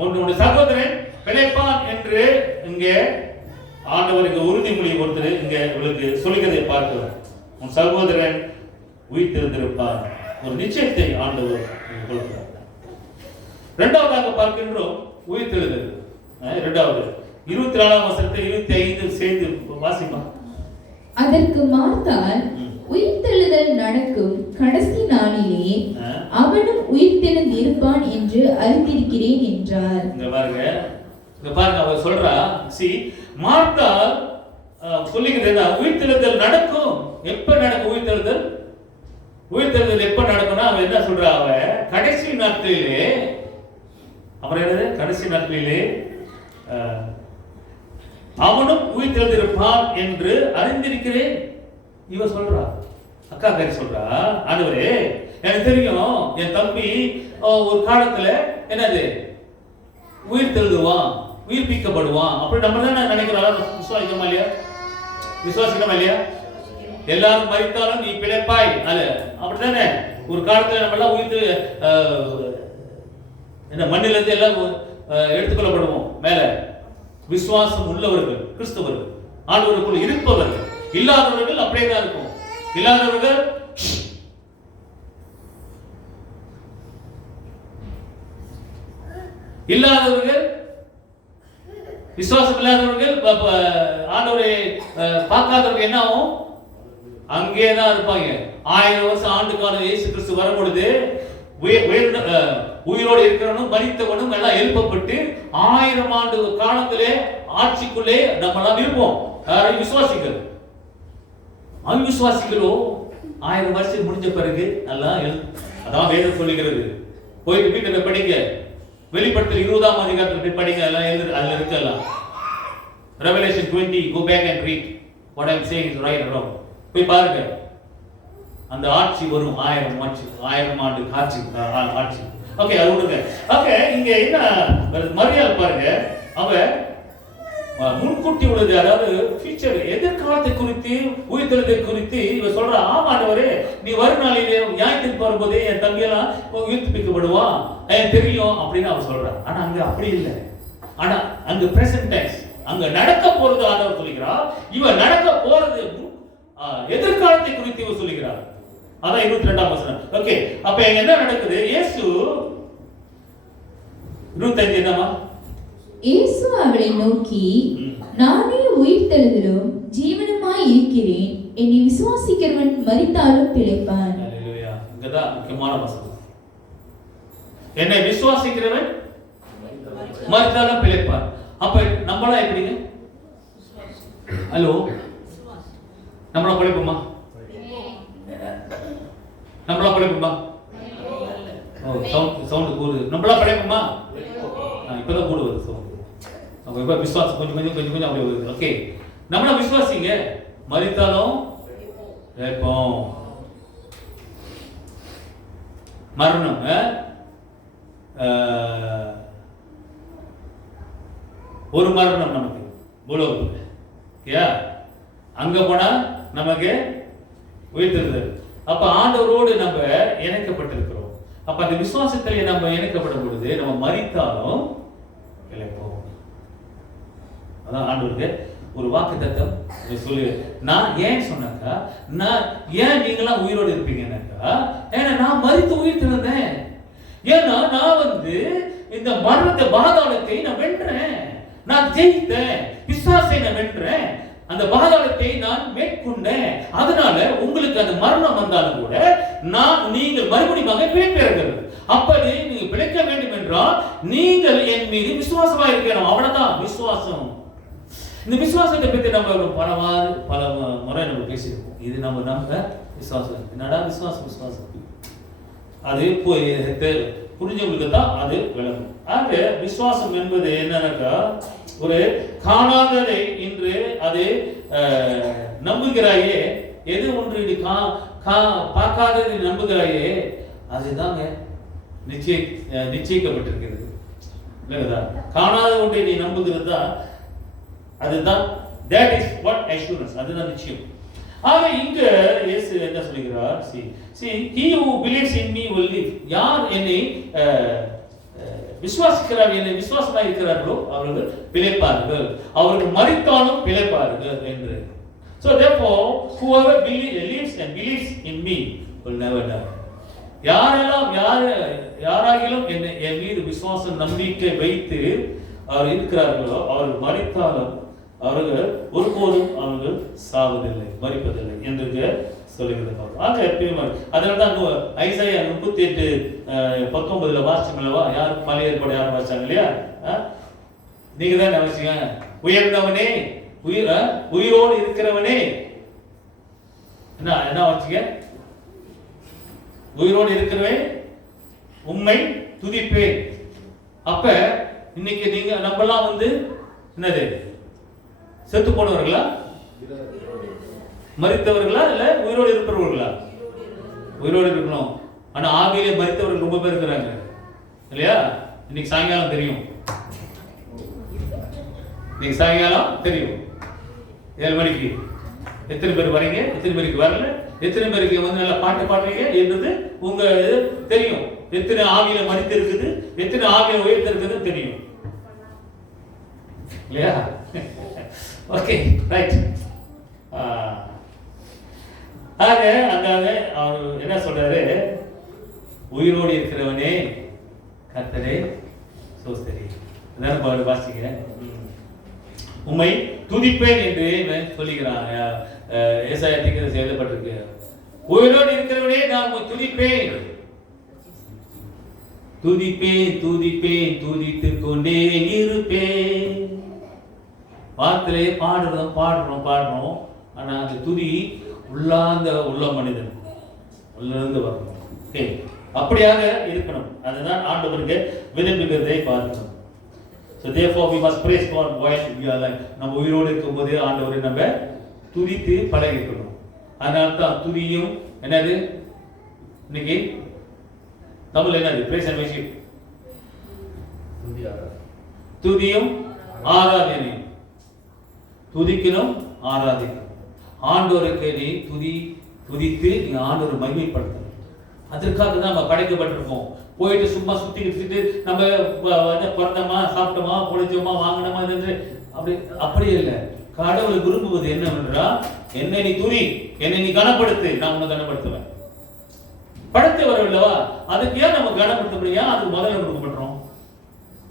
உன்னுடைய சகோதரன் பிழைப்பான் என்று இங்கே ஆண்டவர் இங்க உறுதிமொழி கொடுத்து இங்க உங்களுக்கு சொல்லுகிறதை பார்க்கிறோம். உன் சகோதரன் உயிர்த்தெழுந்திருப்பார், ஒரு நிச்சயத்தை ஆண்டவர் கொடுக்கிறார். இரண்டாவதாக பார்க்கின்றோம் உயிர்த்தெழுதல். இரண்டாவது 24ஆம் வசனத்தை 25 சேர்ந்து வாசிப்பா. அதற்கு மார்த்தாள், உயிர்த்தெழுதல் நடக்கும் கடைசி நாளிலே அவனும் உயிர்த்தெழுந்து இருப்பான் என்று அறிந்திருக்கிறேன் என்றார். இங்க பாருங்க அவர் சொல்றா, மார்த்தாள் சொல்லுகிறது உயிர்த்தெழுதல் நடக்கும். எப்ப நடக்கும் உயிர்த்தெழுதல்? உயிர்த்தெழுதல் எப்ப நடக்கும்னா அவ என்ன சொல்றா, அவ கடைசி நாட்களிலே, அப்புறம் என்னது கடைசி நாட்களிலே அவனும் உயிர்த்தெழுந்திருப்பான் என்று அறிந்திருக்கிறேன். இவ சொல்றா, அக்கா காரி சொல்றா, ஆண்டவரே எனக்கு தெரியும் என் தம்பி ஒரு காலத்துல என்னது உயிர்த்தெழுதுவான், உயிர்ப்பிக்கப்படுவான். அப்படி நம்ம தான் நினைக்கிறோம். விசுவாசிக்கமா இல்லையா? விசுவாசிக்கமா இல்லையா? எல்லாரும் மரித்தாலும் நீ பிழைப்பாய் அல்ல, அப்படித்தானே? ஒரு காலத்துல நம்ம எல்லாம் உயிர்த்து என்ன மண்ணில இருந்து எல்லாம் எடுத்துக்கொள்ளப்படுவோம் மேல. விசுவாசம் உள்ளவர்கள் கிறிஸ்தவர்கள், ஆண்டவருக்குள் இருப்பவர்கள். இல்லாதவர்கள் அப்படியே தான் இருக்கும். இல்லாதவர்கள் விசுவாசம் இல்லாதவர்கள், ஆண்டவரை பார்க்காதவர்கள் என்ன ஆகும்? அங்கேதான் இருப்பாங்க. 1000 வருஷம் ஆண்டு காலம் இயேசு கிறிஸ்து வரும்பொழுது உயிரோடு இருக்கிறவனும் மரித்தவனும் எல்லாம் எழுப்பப்பட்டு 1000 ஆண்டு காலத்திலே ஆட்சிக்குள்ளே நம்ம எல்லாம் இருப்போம். யாரையும் விசுவாசிகள். அவிசுவாசிகளோ 1000 வருஷம் முடிஞ்ச பிறகு நல்லா அதான் வேதம் சொல்லுகிறது. போயிட்டு வீட்டுல படிங்க, வெளிப்படுத்தல் 20ஆம் அதிகாரத்தில் போய் படிங்க, எல்லாம் அதுல இருக்கலாம். Revelation 20, go back and read what I'm saying is right or wrong. போய் பாருங்க. அந்த ஆட்சி வரும், 1000 ஆண்டு ஆட்சி. ஓகே, அது விடுங்க. ஓகே, இங்க என்ன மரியாள் பாருங்க, அவ முன்கூட்டி உள்ளது, அதாவது ஃபியூச்சர், எதிர்காலத்தை குறித்து உயிர்த்தெழுதலை குறித்து இவ சொல்றா, ஆமாண்டவரே நீ வரும் நாளிலே நியாயத்திற்கு வரும்போதே என் தம்பியெல்லாம் உயிர்ப்பிக்கப்படுவான் எனக்கு தெரியும் அப்படின்னு அவ சொல்றா. ஆனா அங்க அப்படி இல்லை. ஆனா அங்க பிரசன்ட் டைம்ஸ், அங்க நடக்க போறது ஆண்டவர் சொல்லுகிறார். இவ நடக்க போறது எதிர்காலத்தை குறித்து இவ சொல்லுகிறார். அதான் 22ஆம் வசனம். ஓகே, அப்ப எங்க என்ன நடக்குது? இயேசு 25 என்னமா? இயேசு அவளை நோக்கி, நானே உயிர்த்தெழுதலும் ஜீவனுமாய் இருக்கிறேன். என்னை விசுவாசிக்கிறவன் மரித்தாலும் பிழைப்பான். அல்லேலூயா. இங்கதான் முக்கியமான வசனம். என்னை விசுவாசிக்கிறவன் மரித்தாலும் பிழைப்பான். அப்ப நம்மளா எப்படிங்க? ஹலோ, நம்மளா பழைப்போமா? நம்மளா பழைப்போமா? சவுண்ட் கூடுது. நம்மளா பழைப்போமா? இப்பதான் கூட வருது சவுண்ட். அப்ப விசுவாசம் கொஞ்சம் கொஞ்சம் கொஞ்சம் கொஞ்சம் அப்படியே வருது. ஓகே, நம்மள விசுவாசிங்க, மரித்தாலும் கேட்போம். மரணம் ஒரு மரணம் நமக்கு பூலோகத்துக்கு, அங்க போனா நமக்கு உயிர்த்தெழுதல். அப்ப ஆண்டவரோடு நம்ம இணைக்கப்பட்டிருக்கிறோம். அப்ப அந்த விசுவாசத்திலே நம்ம இணைக்கப்படும் பொழுது நம்ம மரித்தாலும் பிழைப்போம். அதான் ஆண்டவருக்கு ஒரு வாக்குத்தத்தம் சொல்லு. நான் ஏன் சொன்னாக்கா, நான் ஏன் நீங்களாம் உயிரோடு இருப்பீங்கன்னாக்கா, ஏன்னா நான் மரித்து உயிர் திறந்தேன். ஏன்னா நான் இந்த மரணத்தை, பாதாளத்தை நான் வென்றேன், நான் ஜெயித்தேன், பிசாசை நான் வென்றேன், அந்த பாதாளத்தை நான் மேற்கொண்டேன். அதனால உங்களுக்கு அந்த மரணம் வந்தாலும் கூட நீங்கள் மறுபடியும் பிழைப்பீர்கள். அப்படி நீங்க பிழைக்க வேண்டும் என்றால் நீங்கள் என் மீது விசுவாசமா இருக்கணும். அவ்வளவுதான் விசுவாசம். இந்த விசுவாசத்தை பற்றி நம்ம பல முறை நம்ம பேசியிருக்கோம். இது நம்ம விசுவாசம். என்னடா விசுவாசம்? விசுவாசம் அது புரிஞ்சவங்களுக்கு தான் அது விளங்கும். ஆக விசுவாசம் என்பது என்னன்னாக்கா, ஒரு காணாததை இன்று அது நம்புகிறாயே, எது ஒன்று நீ பார்க்காததை நம்புகிறாயே, அதுதாங்க நிச்சயிக்கப்பட்டிருக்கிறது. இல்லைங்களா? காணாத ஒன்றை நீ நம்புகிறது தான், அதுதான் that is what assurance, அதுதான் நிச்சயம். ஆக இங்க இயேசு என்ன சொல்கிறார்? see he who believes in me will live. யார் என்னை விசுவாசிக்கிறார், என்னை விசுவாசமாக இருக்கிறார்களோ அவர்கள் பிழைப்பார்கள், அவர்கள் மரித்தாலும் பிழைப்பார்கள் என்று. So therefore whoever lives and believes in me will never die. யாராகிலும் என் மீது விசுவாசம் நம்பிக்கை வைத்து அவர் இருக்கிறார்களோ அவர்கள் மரித்தாலும் அவர்கள் ஒருபோதும் அவர்கள் சாவதில்லை, மரிப்பதில்லை என்று சொல்லுகிறது. ஆக அதனால தான் ஐசாயா 38:19 வாசிச்சோம்லவா? யார் பழைய ஏற்பாடு யார் வாசிச்சாங்க இல்லையா? நீங்க தான் வாசிங்க. உயர்ந்தவனே, உயிரோடு இருக்கிறவனே, என்ன வாசிங்க? உயிரோடு இருக்கிறவே உம்மை துதிப்பேன். அப்ப இன்னைக்கு நீங்க நம்மலாம் என்னது, செத்து போனவர்களா, மரித்தவர்களா, இல்ல உயிரோடு இருப்பவர்களா? உயிரோடு இருக்கணும். ஆனா ஆவியிலே மரித்தவர்கள் ரொம்ப பேர் இருக்கிறாங்க இல்லையா? இன்னைக்கு சாயங்காலம் தெரியும், இன்னைக்கு சாயங்காலம் தெரியும் 7 மணிக்கு எத்தனை பேர் வரீங்க, எத்தனை பேருக்கு வரல, எத்தனை பேருக்கு நல்லா பாட்டு பாடுறீங்க என்றது உங்க தெரியும். எத்தனை ஆவியில மரித்து இருக்குது, எத்தனை ஆவியில உயர்த்து இருக்குது தெரியும் இல்லையா? Okay, right. ஆக அங்காக அவர் என்ன சொல்றாரு? உயிரோடு இருக்கிறவனே கர்த்தரே சோஸ்தரி. அதான் வாசிங்க. உம்மை துதிப்பேன் என்று சொல்லுகிறான். ஏசாயா தீர்க்கதரிசி எழுதப்பட்டிருக்கு. உயிரோடு இருக்கிறவனே நான் துதிப்பேன், துதிப்பேன், துதிப்பேன், துதித்துக் கொண்டே இருப்பேன். வார்த்தையிலே பாடுறோம். ஆனா அந்த துதி உள்ள மனிதன் உள்ளிருந்து வரணும். ஓகே, அப்படியாக இருக்கணும். அதுதான் ஆண்டவருக்கு விரும்புகிறதை பார்க்கணும். So therefore we must praise God while we are alive. நம்ம உயிரோடு இருக்கும்போது ஆண்டவரை நம்ம துதித்து பழகிக்கணும். அதனால தான் துதியும் என்னது இன்னைக்கு தமிழ் என்னது? praise and worship. துதியும் ஆராதனையும். துதிக்கணும், ஆராதிக்கணும். ஆண்டவருக்கு நீ துதித்து நீ ஆண்டவரை மகிமைப்படுத்தணும். அதற்காக தான் நம்ம படைக்கப்பட்டிருக்கோம். போயிட்டு சும்மா சுத்திக்கிட்டு நம்ம பிறந்தோமா, சாப்பிட்டோமா, பொழைச்சோமா, வாங்கினோமா அப்படி இல்லை. கடவுள் விரும்புவது என்னவென்றால், என்னை நீ துதி, என்னை நீ கனப்படுத்து, நான் உன்னை கனப்படுத்துவேன். படைத்தவர் இல்லவா? அதுக்கு ஏன் நம்ம கனப்படுத்த முடியாது? அதுக்கு முதல்ல கொடுக்க பண்றோம்.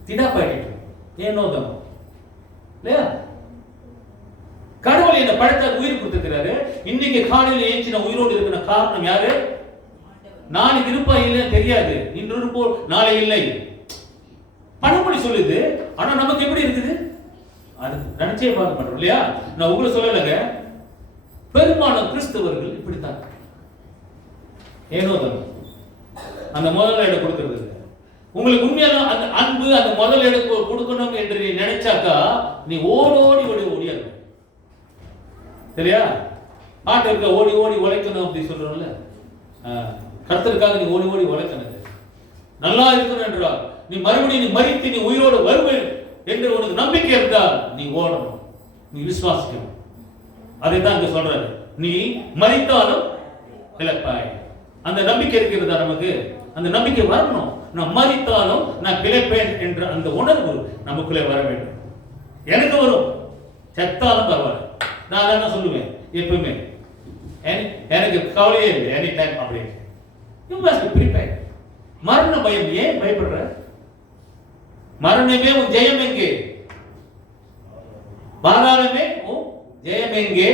திடா பாக்கிட்டு ஏன் நோக்கம் இல்லையா? கடவுள் என்ன படைத்த உயிர் கொடுத்திருக்கிறாரு. இன்னைக்கு காலையில் ஏஞ்சி நான் உயிரோடு இருக்கிற காரணம் யாரு? நாளைக்கு இருப்பா இல்லைன்னு தெரியாது, இன்று இருப்போம் நாளை இல்லை. பழமொழி சொல்லுது. ஆனா நமக்கு எப்படி இருக்குது? அது நினைச்சே பார்க்க மாட்டோம் இல்லையா? நான் உங்களை சொல்லலைங்க, பெரும்பாலும் கிறிஸ்தவர்கள் இப்படித்தான். ஏனோ தான் அந்த முதல் இடம் கொடுக்கிறது. உங்களுக்கு உண்மையான அந்த அன்பு, அந்த முதல் இடம் கொடுக்கணும் என்று நீ நினைச்சாக்கா நீ ஓடி ஓடியாது. சரியா? பாட்டு இருக்க ஓடி ஓடி உழைக்கணும் அப்படி சொல்றோம்ல, கர்த்தருக்காக நீ ஓடி ஓடி உழைக்கணும். நல்லா இருக்கணும் என்றால் நீ மறுபடியும் நீ மரித்து நீ உயிரோடு வருவேன் என்று உனக்கு நம்பிக்கை இருந்தால் நீ ஓடணும், நீ விசுவாசிக்கணும். அதை தான் இங்க சொல்றாரு, நீ மரித்தாலும் பிழைப்பாய். அந்த நம்பிக்கை இருக்கிறதா நமக்கு? அந்த நம்பிக்கை வரணும். நான் மரித்தாலும் நான் பிழைப்பேன் என்ற அந்த உணர்வு நமக்குள்ளே வர வேண்டும். எனக்கு வரும், செத்தாலும் பரவாயில்ல, நான் அதான் சொல்லுவேன் எப்பவுமே, எனக்கு கவலையே இல்லை, எனி டைம் அப்படின்னு. You must be prepared. மரண பயம், ஏன் பயப்படுற? மரணமே உன் ஜெயம் எங்கே? பாதாளமே உன் ஜெயம் எங்கே?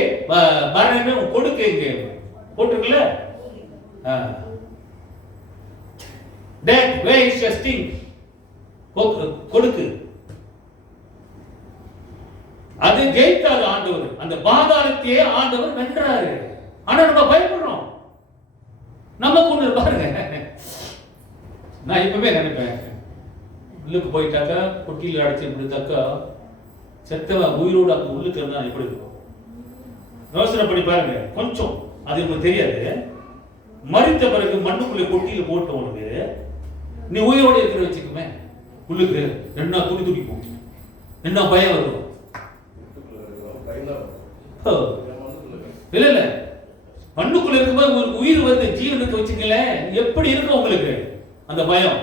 மரணமே உன் கொடுக்க எங்கே? போட்டிருக்கல, death where is your sting? கொடுக்கு. அது ஜெயித்தார் ஆண்டவர். அந்த பாதாளத்தையே ஆண்டவர் வென்றாரு. ஆனா நம்ம பயப்படுறோம். நமக்கு ஒண்ணு பாருங்க, நான் இப்பவே நினைப்பேன், உள்ளுக்கு போயிட்டாக்கா கொட்டியில் அடைச்சி இப்படித்தாக்கா செத்தவன் உயிரோடு அங்க உள்ளுக்கு இருந்தா எப்படி இருக்கும்? யோசனை பண்ணி பாருங்க கொஞ்சம். அது உங்களுக்கு தெரியாது. மரித்த பிறகு மண்ணுக்குள்ளே கொட்டியில போட்டவனுக்கு நீ உயிரோடு இருக்கிற வச்சுக்குமே, உள்ளுக்கு என்ன துடிப்போம், என்ன பயம் வரும். இல்ல மண்ணுக்குள்ள இருக்கும்போது உங்களுக்கு உயிர் வந்து ஜீவனுக்கு வச்சுக்கல, எப்படி இருக்கும் உங்களுக்கு அந்த பயம்?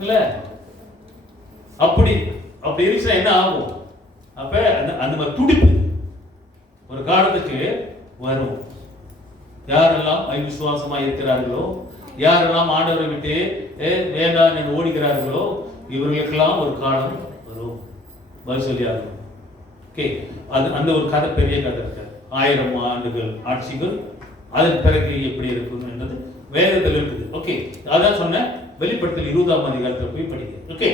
இல்ல அப்படி இருந்துச்சுன்னா என்ன ஆகும்? அப்ப அந்த மாதிரி துடிப்பு ஒரு காலத்துக்கு வரும். யாரெல்லாம் விசுவாசமா இருக்கிறார்களோ, யாரெல்லாம் ஆண்டவரை விட்டு வேண்டாம் என்று ஓடுகிறார்களோ, இவர்களுக்கெல்லாம் ஒரு காலம் வரும். பதில் சொல்லியாகும். ஓகே, அது அந்த ஒரு கதை, பெரிய கதை இருக்கு. 1000 ஆண்டுகள் ஆட்சிகள், அதன் பிறகு எப்படி இருக்கும் என்றது வேதத்தில் இருக்குது. ஓகே, அதான் சொன்ன வெளிப்படுத்தல் 20ஆம் அதிகாரத்தை போய் படிக்க. ஓகே,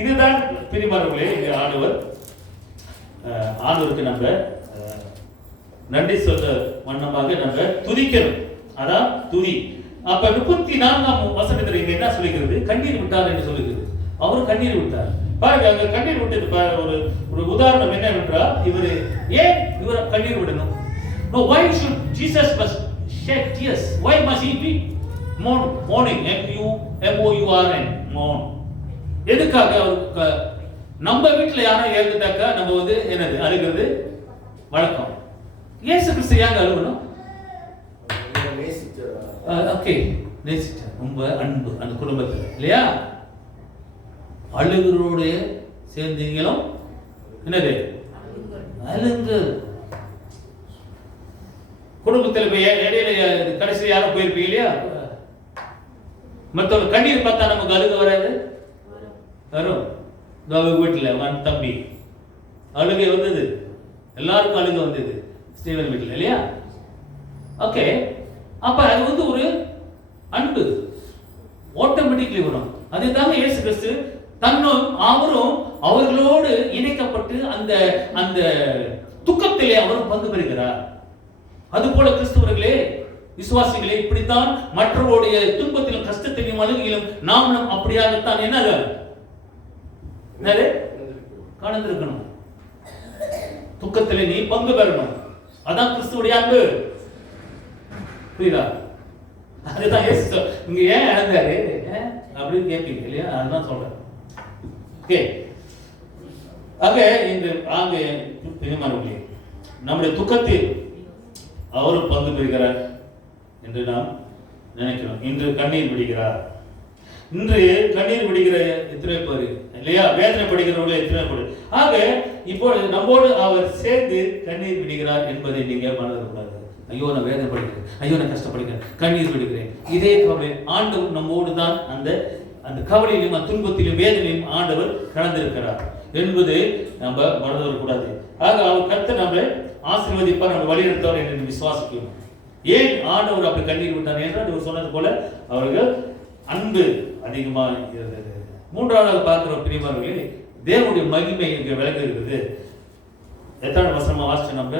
இதுதான் பிரிமார்களே, இந்த ஆண்டவருக்கு நம்ம நன்றி சொல்ற வண்ணமாக நம்ம துதிக்கணும். அதான் துதி. அப்ப 34ஆம் வசனத்துல இங்க என்ன சொல்லுகிறது? கண்ணீர் விட்டார் என்று சொல்லுகிறது. அவர் கண்ணீர் விட்டார். பாருங்க, அங்க கண்ணீர் விட்டது ஒரு உதாரணம் என்னவென்றால், இவர் கண்ணீர் விடணும். No, why should Jesus must shed tears? Why must he be mourning? M-O-U-R-N, mourn. எதுக்காக? நம்ம வீட்டுல யாரும் ஏற்கத்தாக்கா நம்ம வந்து என்னது அழுகிறது வழக்கம். இயேசு கிறிஸ்து ஏங்க அழுகணும்? ஓகே, நேசிச்சார், ரொம்ப அன்பு அந்த குடும்பத்தில் இல்லையா? அழுகிறோட சேர்ந்தீங்களும் என்னது அழுங்க. குடும்பத்தில் இடையில கடைசியில் யாரும் போயிருப்பீங்க இல்லையா? மற்றவங்க கண்ணீர் பார்த்தா நமக்கு அழுக வராது? வரும். வீட்டில் தம்பி அழுகை வந்தது, எல்லாருக்கும் அழுகை வந்தது ஸ்டீவன் வீட்டில் இல்லையா? ஓகே, அப்ப அது வந்து ஒரு அன்பு ஆட்டோமேட்டிக்லி வரும். அதே தாங்க இயேசு கிறிஸ்து தன்னும் அவரும் அவர்களோடு இணைக்கப்பட்டு அந்த அந்த துக்கத்திலே அவரும் பங்கு பெறுகிறார். அதுபோல கிறிஸ்தவர்களே, விசுவாசிகளே, இப்படித்தான் மற்றவருடைய துன்பத்திலும் கஷ்டத்திலும் அழுகையிலும் நாம் அப்படியாகத்தான் என்னது கலந்திருக்கணும். துக்கத்திலே நீ பங்கு பெறணும். அதான் கிறிஸ்துவுடைய அன்பு. புரியுதா? அதுதான் இங்க ஏன் அழுந்தாரு அப்படின்னு கேட்பீங்க இல்லையா? அதுதான் சொல்றேன். ஓகே, ஆக நம்முடைய துக்கத்தில் அவரும் பங்கு பெறுகிறார் என்று நாம் நினைக்கிறோம். இன்று கண்ணீர் விடுகிறார். இன்று கண்ணீர் விடுகிற எத்தனை பேர் இல்லையா? வேதனை படுகிறவர்கள் எத்தனை பேர்? ஆக இப்பொழுது நம்மோடு அவர் சேர்ந்து கண்ணீர் விடுகிறார் என்பதை நீங்க மறந்துவிடாது. ஐயோ நான் வேதனை படுகிறேன், ஐயோ நான் கஷ்டப்படுகிறேன், கண்ணீர் விடுகிறேன். இதே கவலை ஆண்டவர் நம்மோடு தான் அந்த கவலையிலும் துன்பத்திலும் வேதனையும் ஆண்டவர் கலந்திருக்கிறார் என்பது நம்ம மறந்துவிடக்கூடாது. ஆக அவர் கர்த்தர் நம்மளை ஆசீர்வதிப்பார், நம்ம வழிநடத்துவார் என்று விசுவாசிக்கணும். ஏன் ஆண்டவர் அப்படி கண்ணீர் விட்டார் என்றால் இவர் சொன்னது போல அவர்கள் அன்பு அதிகமாக இருந்தது. மூன்றாவதாக பார்க்கிற பிரியமானவர்களே, தேவனுடைய மகிமை இங்க விளங்கி இருக்குது. எத்தனை வசனமா வாசிச்சு நம்ம?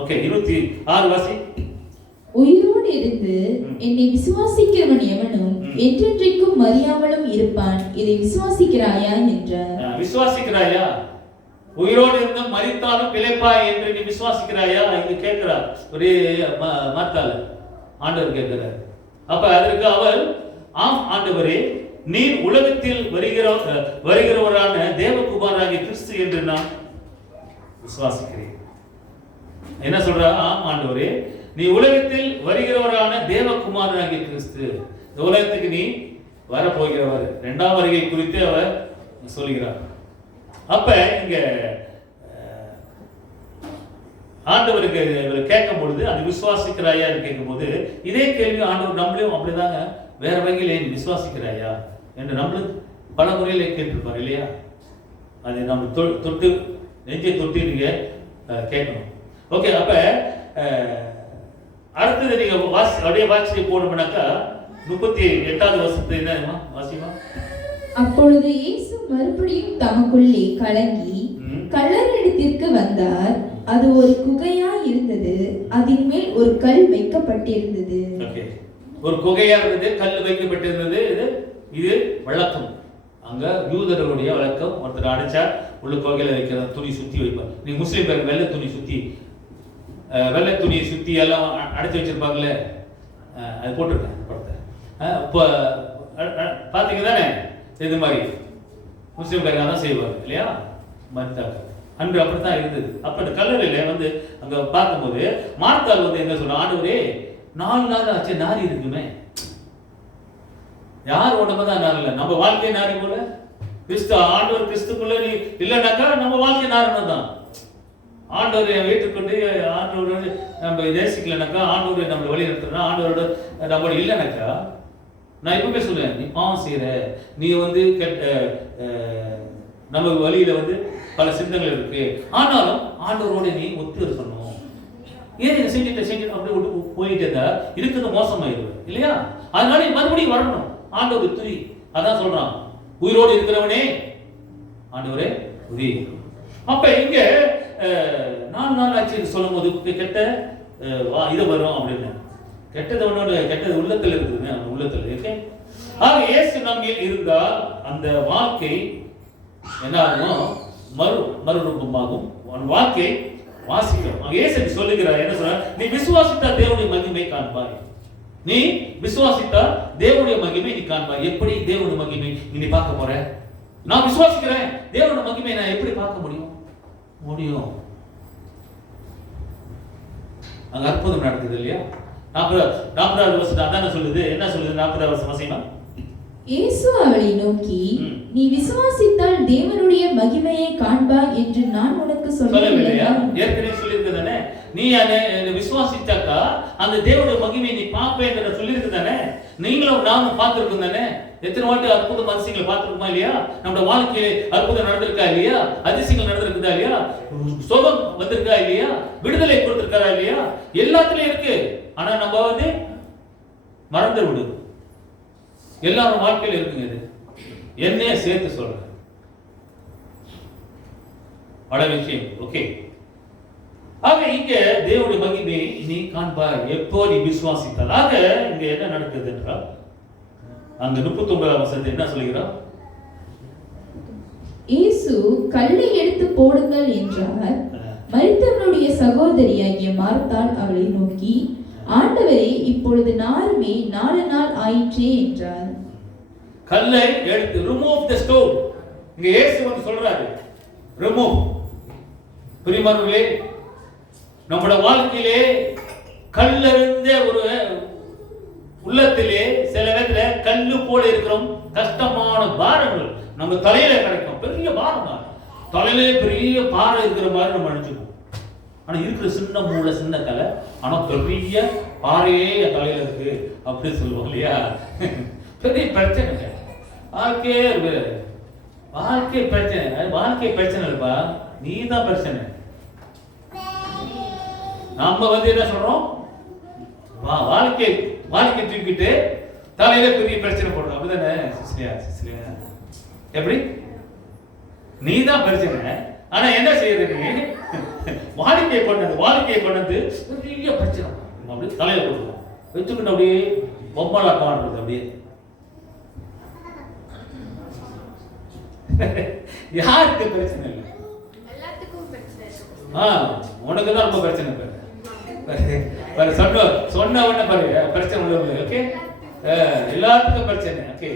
ஓகே, 26 வாசி. உயிரோடு இருந்து என்னை விசுவாசிக்கிறவன் எவனும் என்றென்றைக்கும் மறியாமலும் இருப்பான். இதை விசுவாசிக்கிறாயா என்றார். விசுவாசிக்கிறாயா? உயிரோடு இருந்து மரித்தாலும் பிழைப்பாய் என்று நீ விசுவாசிக்கிறாயா? இங்க கேட்கிறார் ஒரே மாத்தால ஆண்டவர் கேட்கிறார். அப்ப அதற்கு அவர், ஆம் ஆண்டவரே, நீர் உலகத்தில் வருகிறவரான தேவகுமாராகிய கிறிஸ்து என்று நான் விசுவாசிக்கிறேன். என்ன சொல்ற? ஆம் ஆண்டவரே, நீ உலகத்தில் வருகிறவரான தேவகுமாரனாகிய கிறிஸ்து. இந்த உலகத்துக்கு நீ வரப்போகிறவர், இரண்டாம் வருகை குறித்து அவர் சொல்கிறார். அப்ப இங்க ஆண்டவருக்கு கேட்கும் பொழுது அது விசுவாசிக்கிறாயா கேட்கும் போது இதே கேள்வி ஆண்டவர் நம்மளையும் அப்படிதாங்க வேற வகையில நீ விசுவாசிக்கிறாயா என்று நம்மளும் பல முறையில கேட்டிருப்பார் இல்லையா? அது நம்ம தொட்டு நெஞ்சை தொட்டு நீங்க கேட்கணும். ஓகே, அப்ப அடுத்தது நீங்க அப்படியே வாட்சி போடணும்னாக்கா 38வது வசனத்தை என்ன வாசிமா? அப்பொழுது இயேசு மறுபடியும் தமக்குள்ளே கலங்கி கல்லறையிடத்திற்கு வந்தார். அது ஒரு குகையா இருந்தது, அதன் மேல் ஒரு கல் வைக்கப்பட்டிருந்தது. ஓகே, ஒரு குகையா இருந்தது, கல் வைக்கப்பட்டிருந்தது. இது வழக்கம், அங்க யூதர்களுடைய வழக்கம். ஒருத்தர் அடைச்சா உள்ள குகையில வைக்கிற துணி சுத்தி வைப்பார். நீ முஸ்லீம் பேருக்கு வெள்ளை துணி சுத்தி, வெள்ளை துணியை சுத்தி எல்லாம் அடைச்சி வச்சிருப்பாங்களே, அது போட்டிருக்கேன் படத்தை. இப்போ பார்த்தீங்க தானே, இது மாதிரி முஸ்லீம்காரங்க தான் செய்வாங்க இல்லையா? மறுத்தாங்க அன்று அப்படித்தான் இருந்தது. அப்ப இந்த கல்லறையில வந்து அங்க பார்க்கும்போது மார்த்தாள் வந்து என்ன சொல்ற? ஆண்டவரே, 4 நாள் ஆச்சு, நாரி இருக்குமே. யார் உடம்பு தான் நார் இல்லை, நம்ம வாழ்க்கை நாரி போல. கிறிஸ்து ஆண்டவர் கிறிஸ்துக்குள்ள நீ இல்லைனாக்கா நம்ம வாழ்க்கை நாரினது தான். ஆண்டவரை வீட்டுக்கொண்டு ஆண்டவர் நம்ம நேசிக்கலனாக்கா, ஆண்டவரை நம்மளை வழி நடத்துறா, ஆண்டவரோட நம்மளோட இல்லைனாக்கா, நான் எப்பவுமே சொல்லுவேன், நீ பாவம் செய்யற, நீ வந்து நம்ம வழியில வந்து பல சிந்தனைகள் இருக்கு, ஆனாலும் ஆண்டவரோட நீ ஒத்து இருக்கணும். ஏன் இதை செஞ்சுட்டு அப்படியே விட்டு போயிட்டே இருந்தா இருக்கிறது மோசமாயிடுது இல்லையா? அதனால மறுபடியும் வரணும், ஆண்டவர் துதி. அதான் சொல்றான், உயிரோடு இருக்கிறவனே ஆண்டவரே துதி. அப்ப இங்க 4 நாள் ஆச்சு சொல்லும் போது கெட்ட இது வரும் அப்படின்னு. கெட்டது ஒண்ணு, கெட்டது உள்ளத்துல இருக்குதுங்க, உள்ளத்துல இருக்கு. ஆக இயேசு நம்மில் இருந்தால் அந்த வாழ்க்கை என்ன ஆகும்? மறுரூபமாகும், வாழ்க்கை வாசிக்கும். இயேசு சொல்லுகிறார், என்ன சொல்றார்? நீ விசுவாசித்தா தேவனுடைய மகிமை காண்பாய். நீ விசுவாசித்தா தேவனுடைய மகிமை நீ காண்பாய். எப்படி தேவனுடைய மகிமை நீ பார்க்க போற? நான் விசுவாசிக்கிறேன், தேவனுடைய மகிமை நான் எப்படி பார்க்க முடியும்? அங்க அற்புதம் நடக்குது இல்லையா? 40வது வசனம் அதான சொல்லுது. என்ன சொல்லுது 40வது வசனம் வாசிமா? இயேசு அவளை நோக்கி, நீ விசுவாசித்தால் தேவனுடைய மகிமையை காண்பாய் என்று நான் உனக்கு சொல்லவில்லையா? ஏற்கனவே சொல்லியிருக்கதானே, நீ அதை விசுவாசித்தாக்கா அந்த தேவனுடைய மகிமையை நீ பார்ப்பேன்னு சொல்லியிருக்கதானே. நீங்களும் நானும் பார்த்திருக்கோம் தானே. எத்தனை வாட்டி அற்புதம் அதிசயங்களை பார்த்திருக்குமா இல்லையா? நம்மளோட வாழ்க்கையிலே அற்புதம் நடந்திருக்கா இல்லையா? அதிசயங்கள் நடந்திருக்குதா இல்லையா? சுகம் வந்திருக்கா இல்லையா? விடுதலை கொடுத்திருக்கா இல்லையா? எல்லாத்துலயும் இருக்கு. ஆனா நம்ம வந்து மறந்து விடுது. எல்லாரும் வாழ்க்கையில இருக்குங்க. இது என்னைய சேர்த்து சொல்றேன், பல விஷயம். ஓகே, ஆக இங்க தேவனுடைய மகிமையை நீ காண்பாய் எப்போ நீ விசுவாசித்தால். ஆக இங்க என்ன நடக்குது என்றால், அங்க 39வது வசனத்தில் என்ன சொல்கிறார்? இயேசு கல்லை எடுத்து போடுங்கள் என்றார். மரித்தவனுடைய சகோதரியாகிய மார்த்தாள் அவளை நோக்கி, ஆண்டவரே, இப்பொழுது நாருமே 4 நாள் ஆயிற்றே என்றார். கல்லை எடுத்து, ரிமூவ் தி ஸ்டோன். இங்க இயேசு வந்து சொல்றாரு, ரிமூவ். பிரியமானவர்களே, நம்முடைய வாழ்க்கையிலே கல்லறிந்த ஒரு உள்ளத்திலே சில நேரத்துல கல்லு போல இருக்கிறோம். கஷ்டமான பாரங்கள் நம்ம தலையில கிடைக்கும், பெரிய பாரம் தான். தலையிலே பெரிய பாறை இருக்கிற மாதிரி நம்ம நினைச்சுக்கோம். ஆனா இருக்கிற சின்ன மூளை, சின்ன தலை, ஆனா பெரிய பாறையே என் தலையில இருக்கு அப்படி சொல்லுவோம் இல்லையா? பெரிய பிரச்சனை. வாழ்க்கை பிரச்சனை, வாழ்க்கை பிரச்சனை இல்லப்பா, நீ தான் பிரச்சனை. நம்ம வந்து என்ன சொல்றோம்? வாழ்க்கை தூக்கிட்டு தலையில பெரிய பிரச்சனை போடுறோம். அப்படிதானே சிஸ்லியா? எப்படி நீ தான் பிரச்சனை. ஆனா என்ன செய்யறது, நீ வாழ்க்கையை கொண்டது பெரிய பிரச்சனை. அப்படியே தலையில போட்டுருவோம், வச்சுக்கிட்டு அப்படியே பொம்மலாட்டம் ஆடுறது. அப்படியே யாருக்கு பிரச்சனை இல்லை, உனக்கு தான் ரொம்ப பிரச்சனை. சொன்ன உடனே பாரு பிரச்சனை உள்ளவங்க. ஓகே, எல்லாத்துக்கும் பிரச்சனை. ஓகே,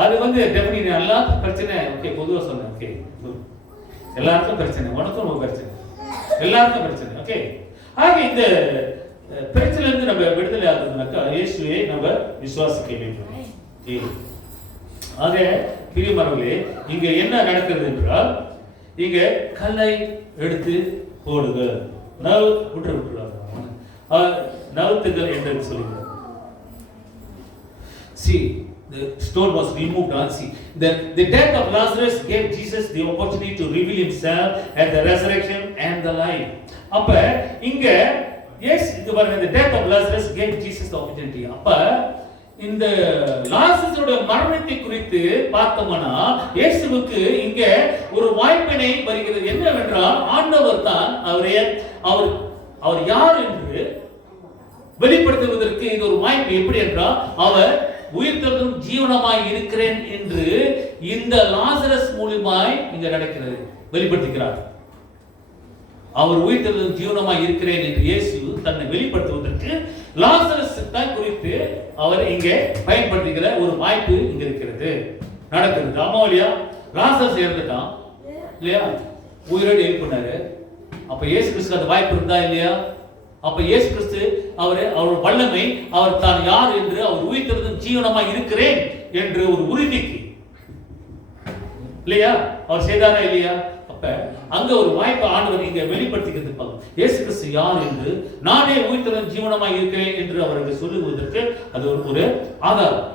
அது டெஃபினி எல்லாத்துக்கும் பிரச்சனை. ஓகே, பொதுவா சொன்னேன். ஓகே, எல்லாருக்கும் பிரச்சனை, உனக்கும் ரொம்ப பிரச்சனை, எல்லாருக்கும் பிரச்சனை. ஓகே, ஆக இந்த பிரச்சனை இருந்து நம்ம விடுதலை ஆகுதுனாக்கா இயேசுவை நம்ம விசுவாசிக்க வேண்டும். ஆக பிரியமானவர்களே, இங்க என்ன நடக்கிறது என்றால், இங்க கல்லை எடுத்து போடுங்க, நவுத்துகள் என்று சொல்லுங்க. See, the stone was removed. See, the death of Lazarus gave Jesus the opportunity to reveal himself at the resurrection and the life. அப்ப இங்க இது பாருங்க, the death of Lazarus gave Jesus the opportunity. அப்ப இந்த லாசருடைய மரணத்தை குறித்து பார்த்தோம்னா இயேசுவுக்கு இங்க ஒரு வாய்ப்பினை வருகிறது. என்னவென்றால், ஆண்டவர் தான் அவர் யார் என்று வெளிப்படுத்துவதற்கு இது ஒரு வாய்ப்பு. எப்படி என்றால், அவர் உயிர்த்தெழுந்தும் ஜீவனமாய் இருக்கிறேன் என்று இந்த லாசரஸ் மூலமாய் இங்க நடக்கிறது, வெளிப்படுத்துகிறார். அவர் உயிர்த்தெழுந்தும் ஜீவனமாய் இருக்கிறேன் என்று இயேசு தன்னை வெளிப்படுத்துவதற்கு லாசரஸ் குறித்து அவர் இங்கே பயன்படுத்துகிற ஒரு வாய்ப்பு இங்க இருக்கிறது, நடக்கிறது. ஆமா இல்லையா? லாசரஸ் இறந்துட்டான் இல்லையா, உயிரோடு எழுப்பினாரு. அப்ப இயேசு கிறிஸ்து அந்த வாய்ப்பு இருந்தா இல்லையா? அப்ப இயேசு கிறிஸ்து அவர் வல்லமை, அவர் தான் யார் என்று, அவர் உயிர்த்தெழுந்தும் ஜீவனமாய் இருக்கிறேன் என்று ஒரு உறுதிக்கு இல்லையா அவர் செய்தாரா இல்லையா? அப்ப அங்க ஒரு வாய்ப்பு ஆண்டவர் இங்க வெளிப்படுத்திக்கிறது. இயேசு கிறிஸ்து யார் என்று, நானே உயிர்த்தெழுந்தும் ஜீவனமாய் இருக்கிறேன் என்று அவருக்கு சொல்லுவதற்கு அது ஒரு ஆதாரம்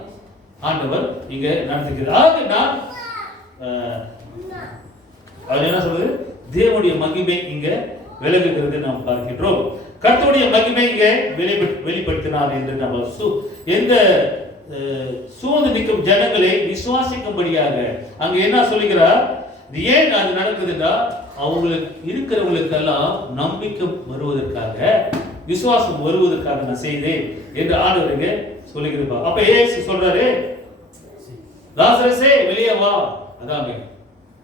ஆண்டவர் இங்க நடத்துகிறார். நான் அவர் என்ன சொல்றது, தேவனுடைய மகிமை இங்க விலகுகிறது நாம் பார்க்கின்றோம். கர்த்தருடைய மகிமை இங்க வெளிப்படுத்தினார் என்று நம்ம எந்த சூழ்ந்து நிற்கும் ஜனங்களை விசுவாசிக்கும்படியாக அங்க என்ன சொல்லுகிறார். ஏன் அது நடக்குதுன்னா, அவங்களுக்கு இருக்கிறவங்களுக்கெல்லாம் நம்பிக்கை வருவதற்காக, விசுவாசம் வருவதற்காக நான் செய்தேன் என்று ஆண்டவருங்க சொல்லுகிறார். அப்ப இயேசு சொல்றாரு, லாசரஸே வெளியே வா. அதான்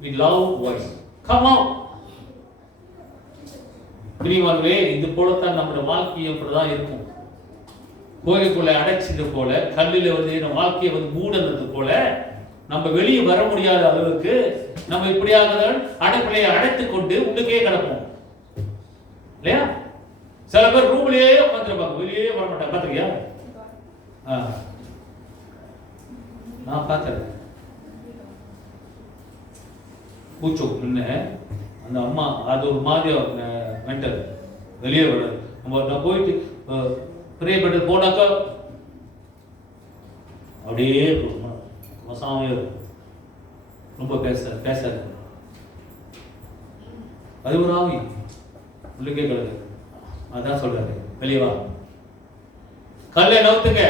with loud voice come out. பிரியமானவர்களே, இது போலத்தான் நம்முடைய வாழ்க்கையை அப்படிதான் இருக்கும். கோயிலுக்குள்ள அடைச்சது போல, கல்லில் நம்ம வாழ்க்கையை மூடனது போல, நம்ம வெளியே வர முடியாத அளவுக்கு நம்ம இப்படியாக அடைப்பிலையை அடைத்துக் கொண்டு உள்ளுக்கே கிடப்போம் இல்லையா? சில பேர் ரூம்லயே உட்காந்துருப்பாங்க, வெளியே வர மாட்டாங்க. பாத்திருக்கியா? நான் பார்த்தேன். பூச்சோ முன்ன அந்த அம்மா அது ஒரு மாதிரி மென்டல் வெளியே வராது. நான் போயிட்டு ப்ரே பண்ணி போனாக்கா அப்படியே மசாமையே ரொம்ப பேசாது. அது ஒரு ஆவி உள்ளுக்கே கிடக்கு. அதான் சொல்றாரு, வெளியே வா, கல்லை நவுத்துங்க.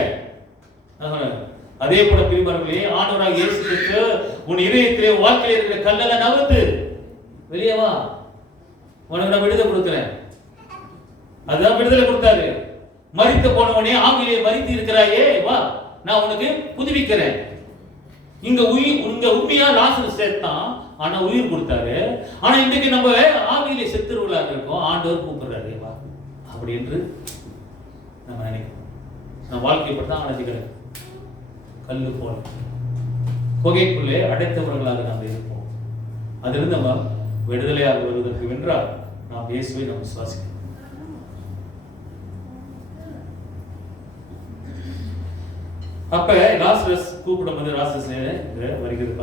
அதே போல பிரிமார்களே, ஆண்டவராக இயேசு கிறிஸ்து உன் இதயத்திலே வாழ்க்கையில இருக்கிற கல்லெல்லாம் நவுத்து வெளியே வா, உனக்கு நான் விடுதலை கொடுக்கிறேன். அதுதான் விடுதலை கொடுத்தாரு. மரித்து போனவனே, ஆவியிலே மரித்து இருக்கிறாயே, வா, நான் உனக்கு புதுப்பிக்கிறேன். இங்க உண்மையா லாசரஸ் சேர்த்தான், ஆனா உயிர் கொடுத்தாரு. ஆனா இன்னைக்கு நம்ம ஆவியிலே செத்துருவலாக இருக்கோம். ஆண்டவர் கூப்பிடுறாரு, வா அப்படி என்று நம்ம நினைக்கிறோம். நான் வாழ்க்கை பற்றி தான் அழைச்சிக்கிறேன். கல்லு போல புகைக்குள்ளே அடைத்தவர்களாக நாம் இருப்போம். அதிலிருந்து நம்ம விடுதலையாக வருவதற்கு வென்றால் நாம் இயேசுவை நாம் விசுவாசிக்கிறோம். அப்ப லாசரஸ் கூப்பிடும்போது லாசரஸ் வருகிறது.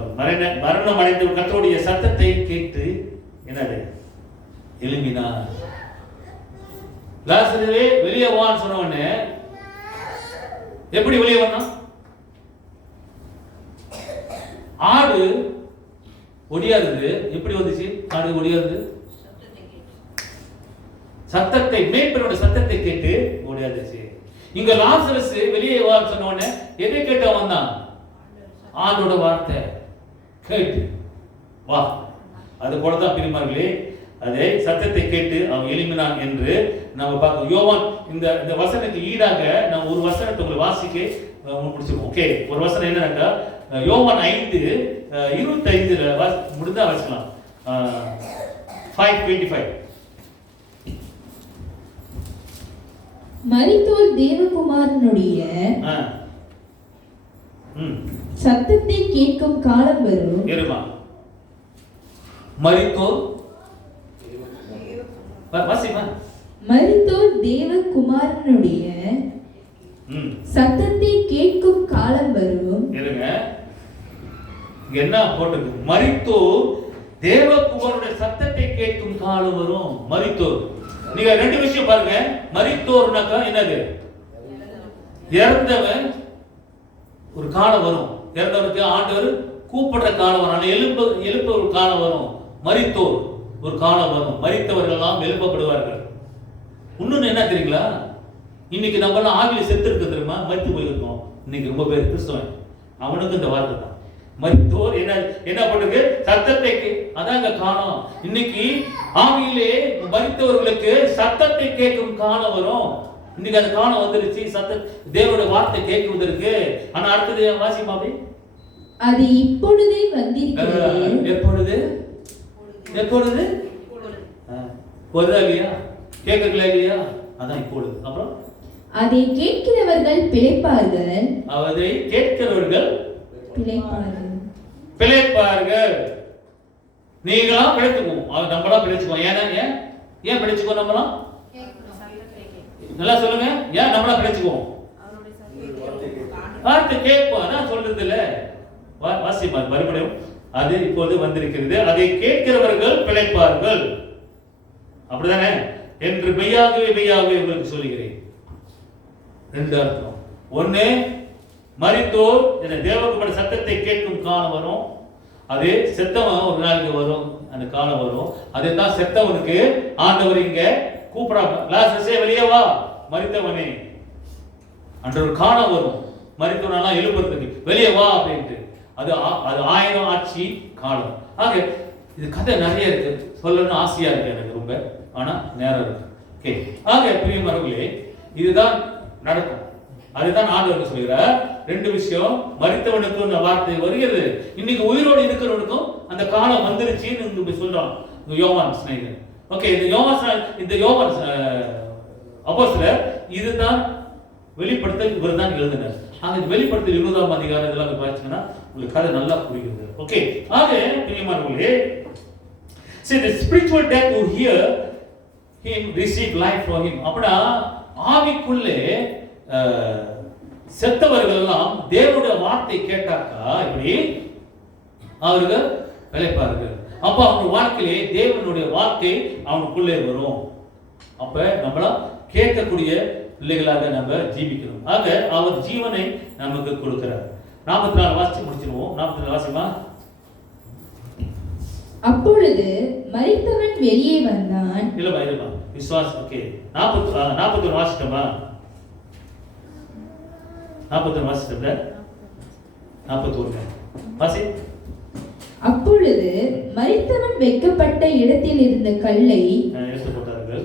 மரணம் அடைந்த கர்த்தருடைய சத்தத்தை கேட்டு என்னது எழும்பினார். லாசரே வெளியே வான்னு சொன்ன உடனே எப்படி வெளியே வந்தான்? ஆடு ஒடியாதது எப்படி வந்துச்சு? ஆடு ஒடியாதது சத்தத்தை, மேய்ப்பனோட சத்தத்தை கேட்டு ஓடியாதுச்சு. இங்க லாசரஸ் வெளியே வா சொன்ன உடனே எதை கேட்டு வந்தான்? ஆண்டோட வார்த்தை கேட்டு வா. அது போலதான் பிரியமானவர்களே, அதே சத்தத்தை கேட்டு அவன் எழும்பினான் என்று நம்ம பார்க்கணும். யோவான் இந்த இந்த வசனத்துக்கு ஈடாக நம்ம ஒரு வசனத்தை உங்களுக்கு வாசிக்க முடிச்சிருக்கோம். ஓகே, ஒரு வசனம் என்னன்னாக்கா யோவான் 5:25 முடிந்தா வாசிக்கலாம். 5:25. மரித்தோர் தேவகுமாரனுடைய சத்தத்தை கேட்கும் காலம் வரும். இருமா, மரித்தோர் வாசிமா. மரித்தோர் தேவகுமாரனுடைய சத்தத்தை கேட்கும் காலம் வரும். இருங்க, என்ன போட்டிருக்கு? மரித்தோர் தேவகுமாரனுடைய சத்தத்தை கேட்கும் காலம் வரும். மரித்தோர், நீங்க ரெண்டு விஷயம் பாருங்க. மரித்தோர்னாக்கா என்னது? இறந்தவன் ஒரு காலம் வரும். இறந்தவனுக்கு ஆண்டவர் கூப்பிடுற காலம் வரும். ஆனா எழுப்ப ஒரு காலம் வரும். மரித்தோர் ஒரு காலம் வரும். மரித்தவர்கள் எல்லாம் எழுப்பப்படுவார்கள். இன்னொன்னு என்ன தெரியுங்களா? இன்னைக்கு நம்ம எல்லாம் ஆவியில செத்து இருக்கு தெரியுமா? மரித்து போயிருக்கோம். இன்னைக்கு ரொம்ப பேர் கிறிஸ்தவன், அவனுக்கு இந்த வார்த்தை தான் மரித்தோர். என்ன பண்ணுது? சத்தத்தை. அதாங்க காலம். இன்னைக்கு ஆவியிலே மரித்தவர்களுக்கு சத்தத்தை கேட்கும் காலம் வரும். இன்னைக்கு அந்த காலம் வந்துருச்சு. தேவனுடைய வார்த்தை கேட்குவதற்கு. ஆனா அடுத்தது வாசிமாவே, அது இப்பொழுதே வந்திருக்கிறது. எப்பொழுது? எப்பொழுது? வருதா இல்லையா? கேட்கல இல்லையா? அதான் இப்பொழுது. அப்புறம் அதை கேட்கிறவர்கள் பிழைப்பார்கள். அதை கேட்கிறவர்கள் பிழைப்பார்கள். நீங்களாம் பிழைச்சுக்குவோம், நம்மளா பிழைச்சுக்குவோம். ஏன் பிழைச்சுக்குவோம்? நம்மளாம் நல்லா சொல்லுங்க. ஏன் நம்மளா பிழைச்சுக்குவோம்? வார்த்தை கேட்போம். அதான் சொல்றது இல்ல. வாசிமா மறுபடியும். அது இப்போது வந்திருக்கிறது, அதை கேட்கிறவர்கள் பிழைப்பார்கள். அப்படிதானே என்று மெய்யாகவே உங்களுக்கு சொல்லுகிறேன். ரெண்டு அர்த்தம். ஒண்ணு, மரித்தோர் என்ற தேவகுமார சத்தத்தை கேட்கும் காலம் வரும். அது செத்தவன் ஒரு நாளைக்கு வரும், அந்த காலம் வரும். அதுதான் செத்தவனுக்கு ஆண்டவர் இங்க கூப்பிடாம, லாசரஸே வெளியே வா, மரித்தவனே அன்ற ஒரு காலம் வரும். மரித்தவனெல்லாம் எழுப்புறதுக்கு வெளியே வா அப்படின்ட்டு. அது 1000 ஆட்சி காலம். ஆக இது கதை நிறைய இருக்கு, சொல்லணும்னு ஆசையா இருக்கு எனக்கு ரொம்ப, ஆனா நேரம் இருக்கு. ஓகே, ஆக பிரியமானவர்களே, இதுதான் நடக்கும். அதுதான் ஆண்டவர் சொல்கிறார். ரெண்டு விஷயம், மரித்தவனுக்கும் அந்த வார்த்தை வருகிறது, இன்னைக்கு உயிரோடு இருக்கிறவனுக்கும் அந்த காலம் வந்துருச்சுன்னு சொல்றான் யோவான் ஸ்நேகன். ஓகே, இந்த யோவான் அப்போஸ்தலர் இதுதான் வெளிப்படுத்தல், இவர் தான் எழுதினார். ஆக இந்த வெளிப்படுத்தல் 20ஆம் அதிகாரம் இதெல்லாம் பாத்தீங்கன்னா உங்களுக்கு கதை நல்லா புரிகிறது. ஓகே, ஆக பிரியமானவர்களே, see the spiritual death who hear him receive life from him. அப்படா ஆவிக்குள்ளே செத்தவர்கள் எல்லாம் தேவனுடைய வார்த்தை கேட்டாக்கா இப்படி அவர்கள் பிழைப்பார்கள். அப்ப அவங்க வாழ்க்கையிலே தேவனுடைய வார்த்தை அவனுக்குள்ளே வரும். அப்ப நம்மள கேட்கக்கூடிய பிள்ளைகளாக நம்ம ஜீவிக்கணும். ஆக அவர் ஜீவனை நமக்கு கொடுக்கிறார். 44 வாசிச்சு முடிச்சிருவோம். 44 வாசிமா. அப்பொழுது மரித்தவன் வெளியே வந்தான். இல்ல இருமா, விசுவாஸ். ஓகே, 41 வாசிட்டோமா? 41 வாசிட்டோம்ல? 41 வாசி. அப்பொழுது மரித்தவன் வைக்கப்பட்ட இடத்தில் இருந்த கல்லை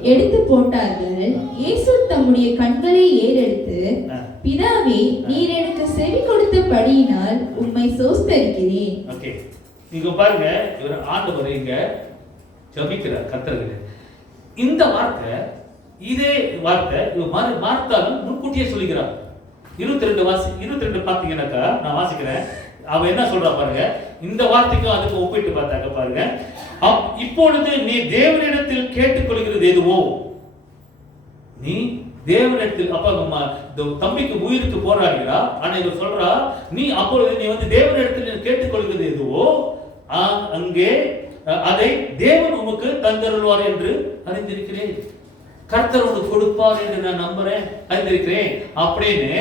எடுத்து போட்டார்கள். இயேசு தம்முடைய கண்களை ஏறெடுத்து, பிதாவே, நீர் எனக்கு செவி கொடுத்தபடியினால் உம்மை ஸ்தோத்திரிக்கிறேன். ஓகே, நீங்க பாருங்க, இவர் ஆண்டவர் இங்க ஜெபிக்கிறார் கர்த்தருக்கு. இந்த வார்த்தை, இதே வார்த்தை மார்த்தாலும் முன்கூட்டியே சொல்லுகிறார். 22 பாத்தீங்கன்னாக்கா, நான் வாசிக்கிறேன். அவ என்ன சொல்றா பாருங்க, இந்த வார்த்தைக்கும் அதுக்கு ஒப்பிட்டு பார்த்தாக்க பாருங்க. இப்பொழுது நீ தேவனிடத்தில் கேட்டுக்கொள்கிறது எதுவோ, நீ தேவனிடத்தில், அப்ப தம்பிக்கு உயிருக்கு போராடுகிறா. ஆனா இவர் சொல்றா, நீ அப்பொழுது நீ தேவனிடத்தில் கேட்டுக்கொள்கிறது எதுவோ அங்கே அதை தேவன் உமக்கு தந்தருள்வார் என்று அறிந்திருக்கிறேன். கர்த்தர் உனக்கு கொடுப்பார் என்று நான் நம்புறேன், அறிந்திருக்கிறேன் அப்படின்னு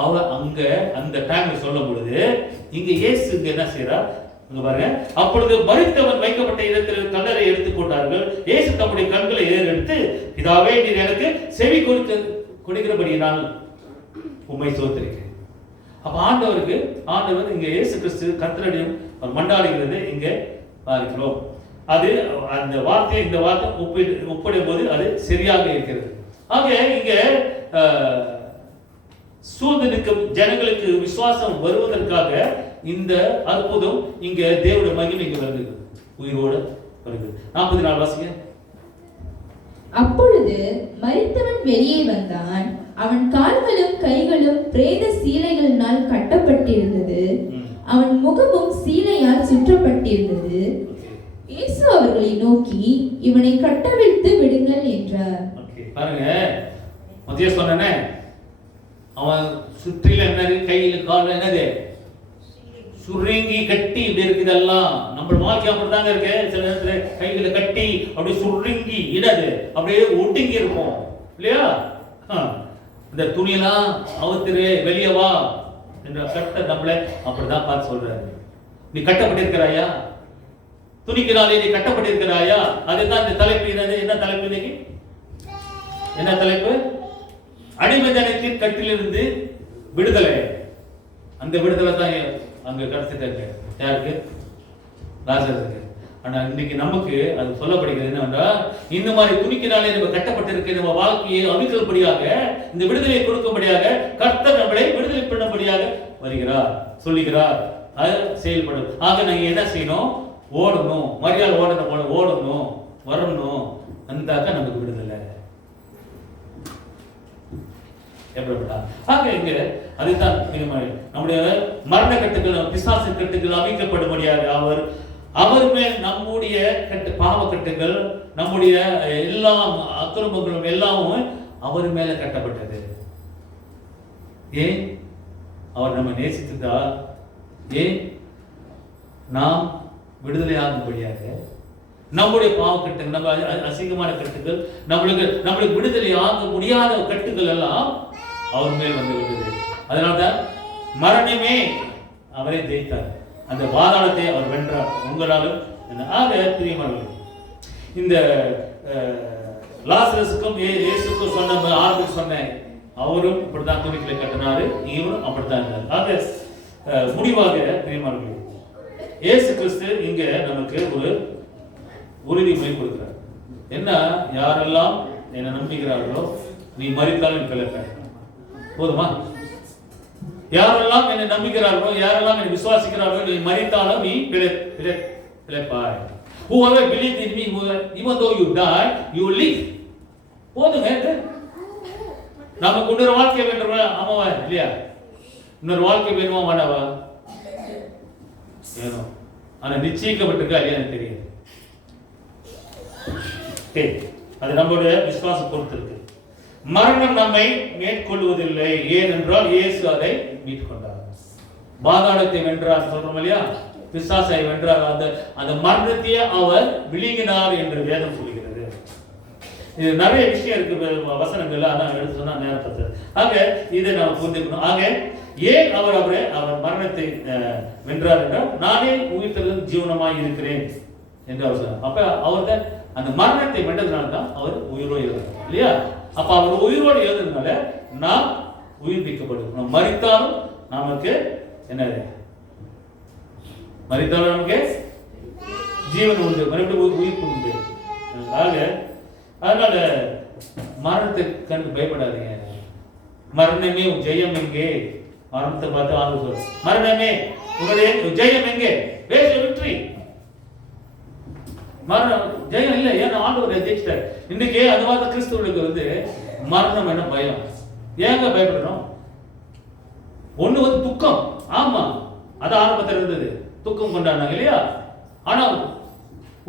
அவ அங்க அந்த டைம்ல சொல்லும் பொழுது, இங்க இயேசு இங்க என்ன செய்யறா பாருங்க. அப்பொழுது மரித்தவன் வைக்கப்பட்ட இடத்தில் கல்லறை எடுத்துக் கொண்டார்கள். இயேசு தம்முடைய கண்களை ஏறெடுத்து, பிதாவே, நீர் எனக்கு செவி கொடுக்கிறபடி நான் உம்மை ஸ்தோத்திரிக்கிறேன். அப்ப ஆண்டவர் இங்க இயேசு கிறிஸ்து கர்த்தரிடம் மண்டாடுகிறது. இங்க பார்க்கிறோம். அது அந்த வார்த்தை இந்த வார்த்தை ஒப்பிடும் போது அது சரியாக இருக்கிறது. ஆக இங்க சூழ்ந்து நிற்கும் ஜனங்களுக்கு விசுவாசம் வருவதற்காக இந்த அற்புதம் இங்க தேவனுடைய மகிமை இங்க வருது, உயிரோடு வருது. 44 வாசிங்க. அப்பொழுது மரித்தவன் வெளியே வந்தான். அவன் கால்களும் கைகளும் பிரேத சீலைகளினால் கட்டப்பட்டிருந்தது. அவன் முகமும் சீலையால் சுற்றப்பட்டிருந்தது. இயேசு அவர்களை நோக்கி, இவனை கட்டவிழ்த்து விடுங்கள் என்றார். பாருங்க, மத்திய சொன்னே, அவன் சுற்றில என்னது, கையில கால என்னது சுருங்கி கட்டி இப்படி இருக்குதெல்லாம். நம்ம வாழ்க்கை அப்படித்தாங்க இருக்கு. சில நேரத்துல கைகளை கட்டி அப்படியே சுருங்கி இடது அப்படியே ஒட்டுங்கி இருக்கும் இல்லையா? இந்த துணியெல்லாம் அவுத்துரு, வெளியே வா என்ற கட்ட நம்மள அப்படிதான் பார்த்து சொல்றாரு. நீ கட்டப்பட்டிருக்கிறாயா? துணிக்கிறாளே நீ கட்டப்பட்டிருக்கிறாயா? அதுதான் இந்த தலைப்பு. என்ன தலைப்பு இன்னைக்கு? என்ன தலைப்பு? அடிமைத்தனத்தின் கட்டிலிருந்து விடுதலை. அந்த விடுதலை தான் அங்க கிடைச்சிட்டாங்க. யாருக்கு? லாசருக்கு. ஆனா இன்னைக்கு நமக்கு அது சொல்லப்படுகிறது என்னவென்றா, இந்த மாதிரி துணிக்கினாலே நம்ம கட்டப்பட்டிருக்க நம்ம வாழ்க்கையை அவிழ்க்கும்படியாக, இந்த விடுதலையை கொடுக்கும்படியாக கர்த்தர் நம்மளை விடுதலை பண்ணும்படியாக வருகிறார், சொல்லுகிறார். அது செயல்படும். ஆக நாங்க என்ன செய்யணும்? ஓடணும். மரியாதை ஓடணும், வரணும். அந்தாக்க நமக்கு விடுதலை. ஆக இங்க அதுதான் நம்முடைய மரண கட்டுகள், பிசாசு கட்டுகள் அமைக்கப்படும்படியாக அவர் மேல் நம்முடைய பாவ கட்டுகள், நம்முடைய எல்லா அக்கிரமங்களும் எல்லாமும் அவர் மேல கட்டப்பட்டது. ஏன்? அவர் நம்ம நேசித்ததா? ஏன்? நாம் விடுதலை ஆகும்படியாக. நம்முடைய பாவக்கட்டுகள், நம்ம அசிங்கமான கட்டுகள், நம்மளுக்கு விடுதலை ஆக முடியாத கட்டுகள் எல்லாம் அவர் மேல் வந்து விட்டது. அதனால்தான் மரணமே அவரை ஜெயித்தார். அந்த பாதாளத்தை அவர் வென்றார். உங்களாலும். ஆக பிரியமானவர்களே, இந்த லாசரஸுக்கும் இயேசுக்கும் சொன்னேன், அவரும் இப்படித்தான் துணிகளை கட்டினாரு, இவரும் அப்படித்தான் இருந்தார். ஆக முடிவாக பிரியமானவர்களே, இயேசு கிறிஸ்து இங்க நமக்கு ஒரு உறுதிமொழி கொடுக்கிறார். என்ன? யாரெல்லாம் என்னை நம்புகிறார்களோ நீ மரித்தாலும் பிழைப்பாய். போதுமா? யாரெல்லாம் என்னை நம்புகிறார்களோ, யாரெல்லாம் என்னை விசுவாசிக்கிறார்களோ, நீ மரித்தாலும் நீ பிழைப்பாய். Whoever believes in me, even though you die, you live. போதுங்க. நமக்கு இன்னொரு வாழ்க்கை வேண்டுமா? ஆமாவா இல்லையா? இன்னொரு வாழ்க்கை வேணுமா வேண்டாவா? வேணும். ஆனா நிச்சயிக்கப்பட்டிருக்கா இல்லையா எனக்கு தெரியாது. அது நம்மளுடைய விசுவாசம் பொறுத்து இருக்கு. மரணம் நம்மை மேற்கொள்வதில்லை. ஏனென்றால் இயேசு அதை மீட்கொண்டார். பாதாளத்தை வென்றார் சொல்றோம் இல்லையா? பிசாசை வென்றார். அந்த மரணத்தையே அவர் விழுங்கினார் என்று வேதம் சொல்கிறது. இது நிறைய விஷயம் இருக்கு வசனங்கள், ஆனா எடுத்து சொன்னா நேரம் பத்தாது. ஆக இதை நாம் புரிந்துக்கணும். ஆக ஏன் அவர் மரணத்தை வென்றார் என்றால், நானே உயிர்த்தெழுந்து ஜீவனமாய் இருக்கிறேன் என்று அவர் சொன்னார். அப்ப அவர் தான் அந்த மரணத்தை வென்றதுனால தான் அவர் உயிரோடு எழுந்தார் இல்லையா? அப்ப அவர் உயிரோடு எழுந்ததுனால நாம் உயிர்ப்பிக்கப்படும். மரித்தாலும் நமக்கு என்னது? மரித்தாலும் நமக்கு ஜீவன் உண்டு, மறுபடியும் உயிர்ப்பு உண்டு. அதனால மரணத்தை கண்டு பயப்படாதீங்க. மரணமே ஜெயம் எங்கே? மரணத்தை பார்த்து ஆண்டு சொல், மரணமே உங்களுடைய ஜெயம் எங்கே? வேற வெற்றி. மரணம் ஜெயம் இல்லை. ஏன்னா ஆண்டவர் ஜெயிச்சிட்டார். இன்னைக்கு அது பார்த்த கிறிஸ்துவனுக்கு மரணம் என்ன பயம்? ஏங்க பயப்படணும்? ஒண்ணு துக்கம். ஆமா, அது ஆரம்பத்தில் இருந்தது, துக்கம் கொண்டாடினாங்க இல்லையா? ஆனா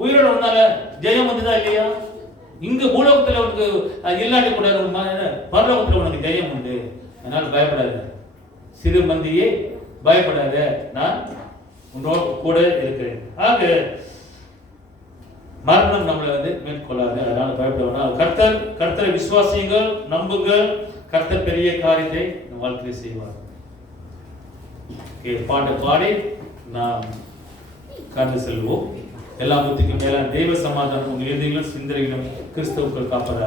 உயிரோட வந்தால ஜெயம் வந்துதா இல்லையா? இங்க பூலோகத்துல உனக்கு இல்லாட்டி கூட பரலோகத்துல உனக்கு ஜெயம் உண்டு. அதனால பயப்படாத சிறு மந்தியே, பயப்படாத, நான் உன்னோட கூட இருக்கிறேன். ஆக மரணம் நம்மளை மேற்கொள்ளாது. அதனால பயப்பட. கர்த்தரை விசுவாசியுங்கள், நம்புங்கள். கர்த்தர் பெரிய காரியத்தை நம் வாழ்க்கையில் செய்வார். பாட்டு பாடி நாம் கடந்து செல்வோம். எல்லா புத்திக்கும் மேலான தெய்வ சமாதானம் உங்கள் இதயங்களும் சிந்தனைகளும் கிறிஸ்துவுக்குள் காப்பதாக.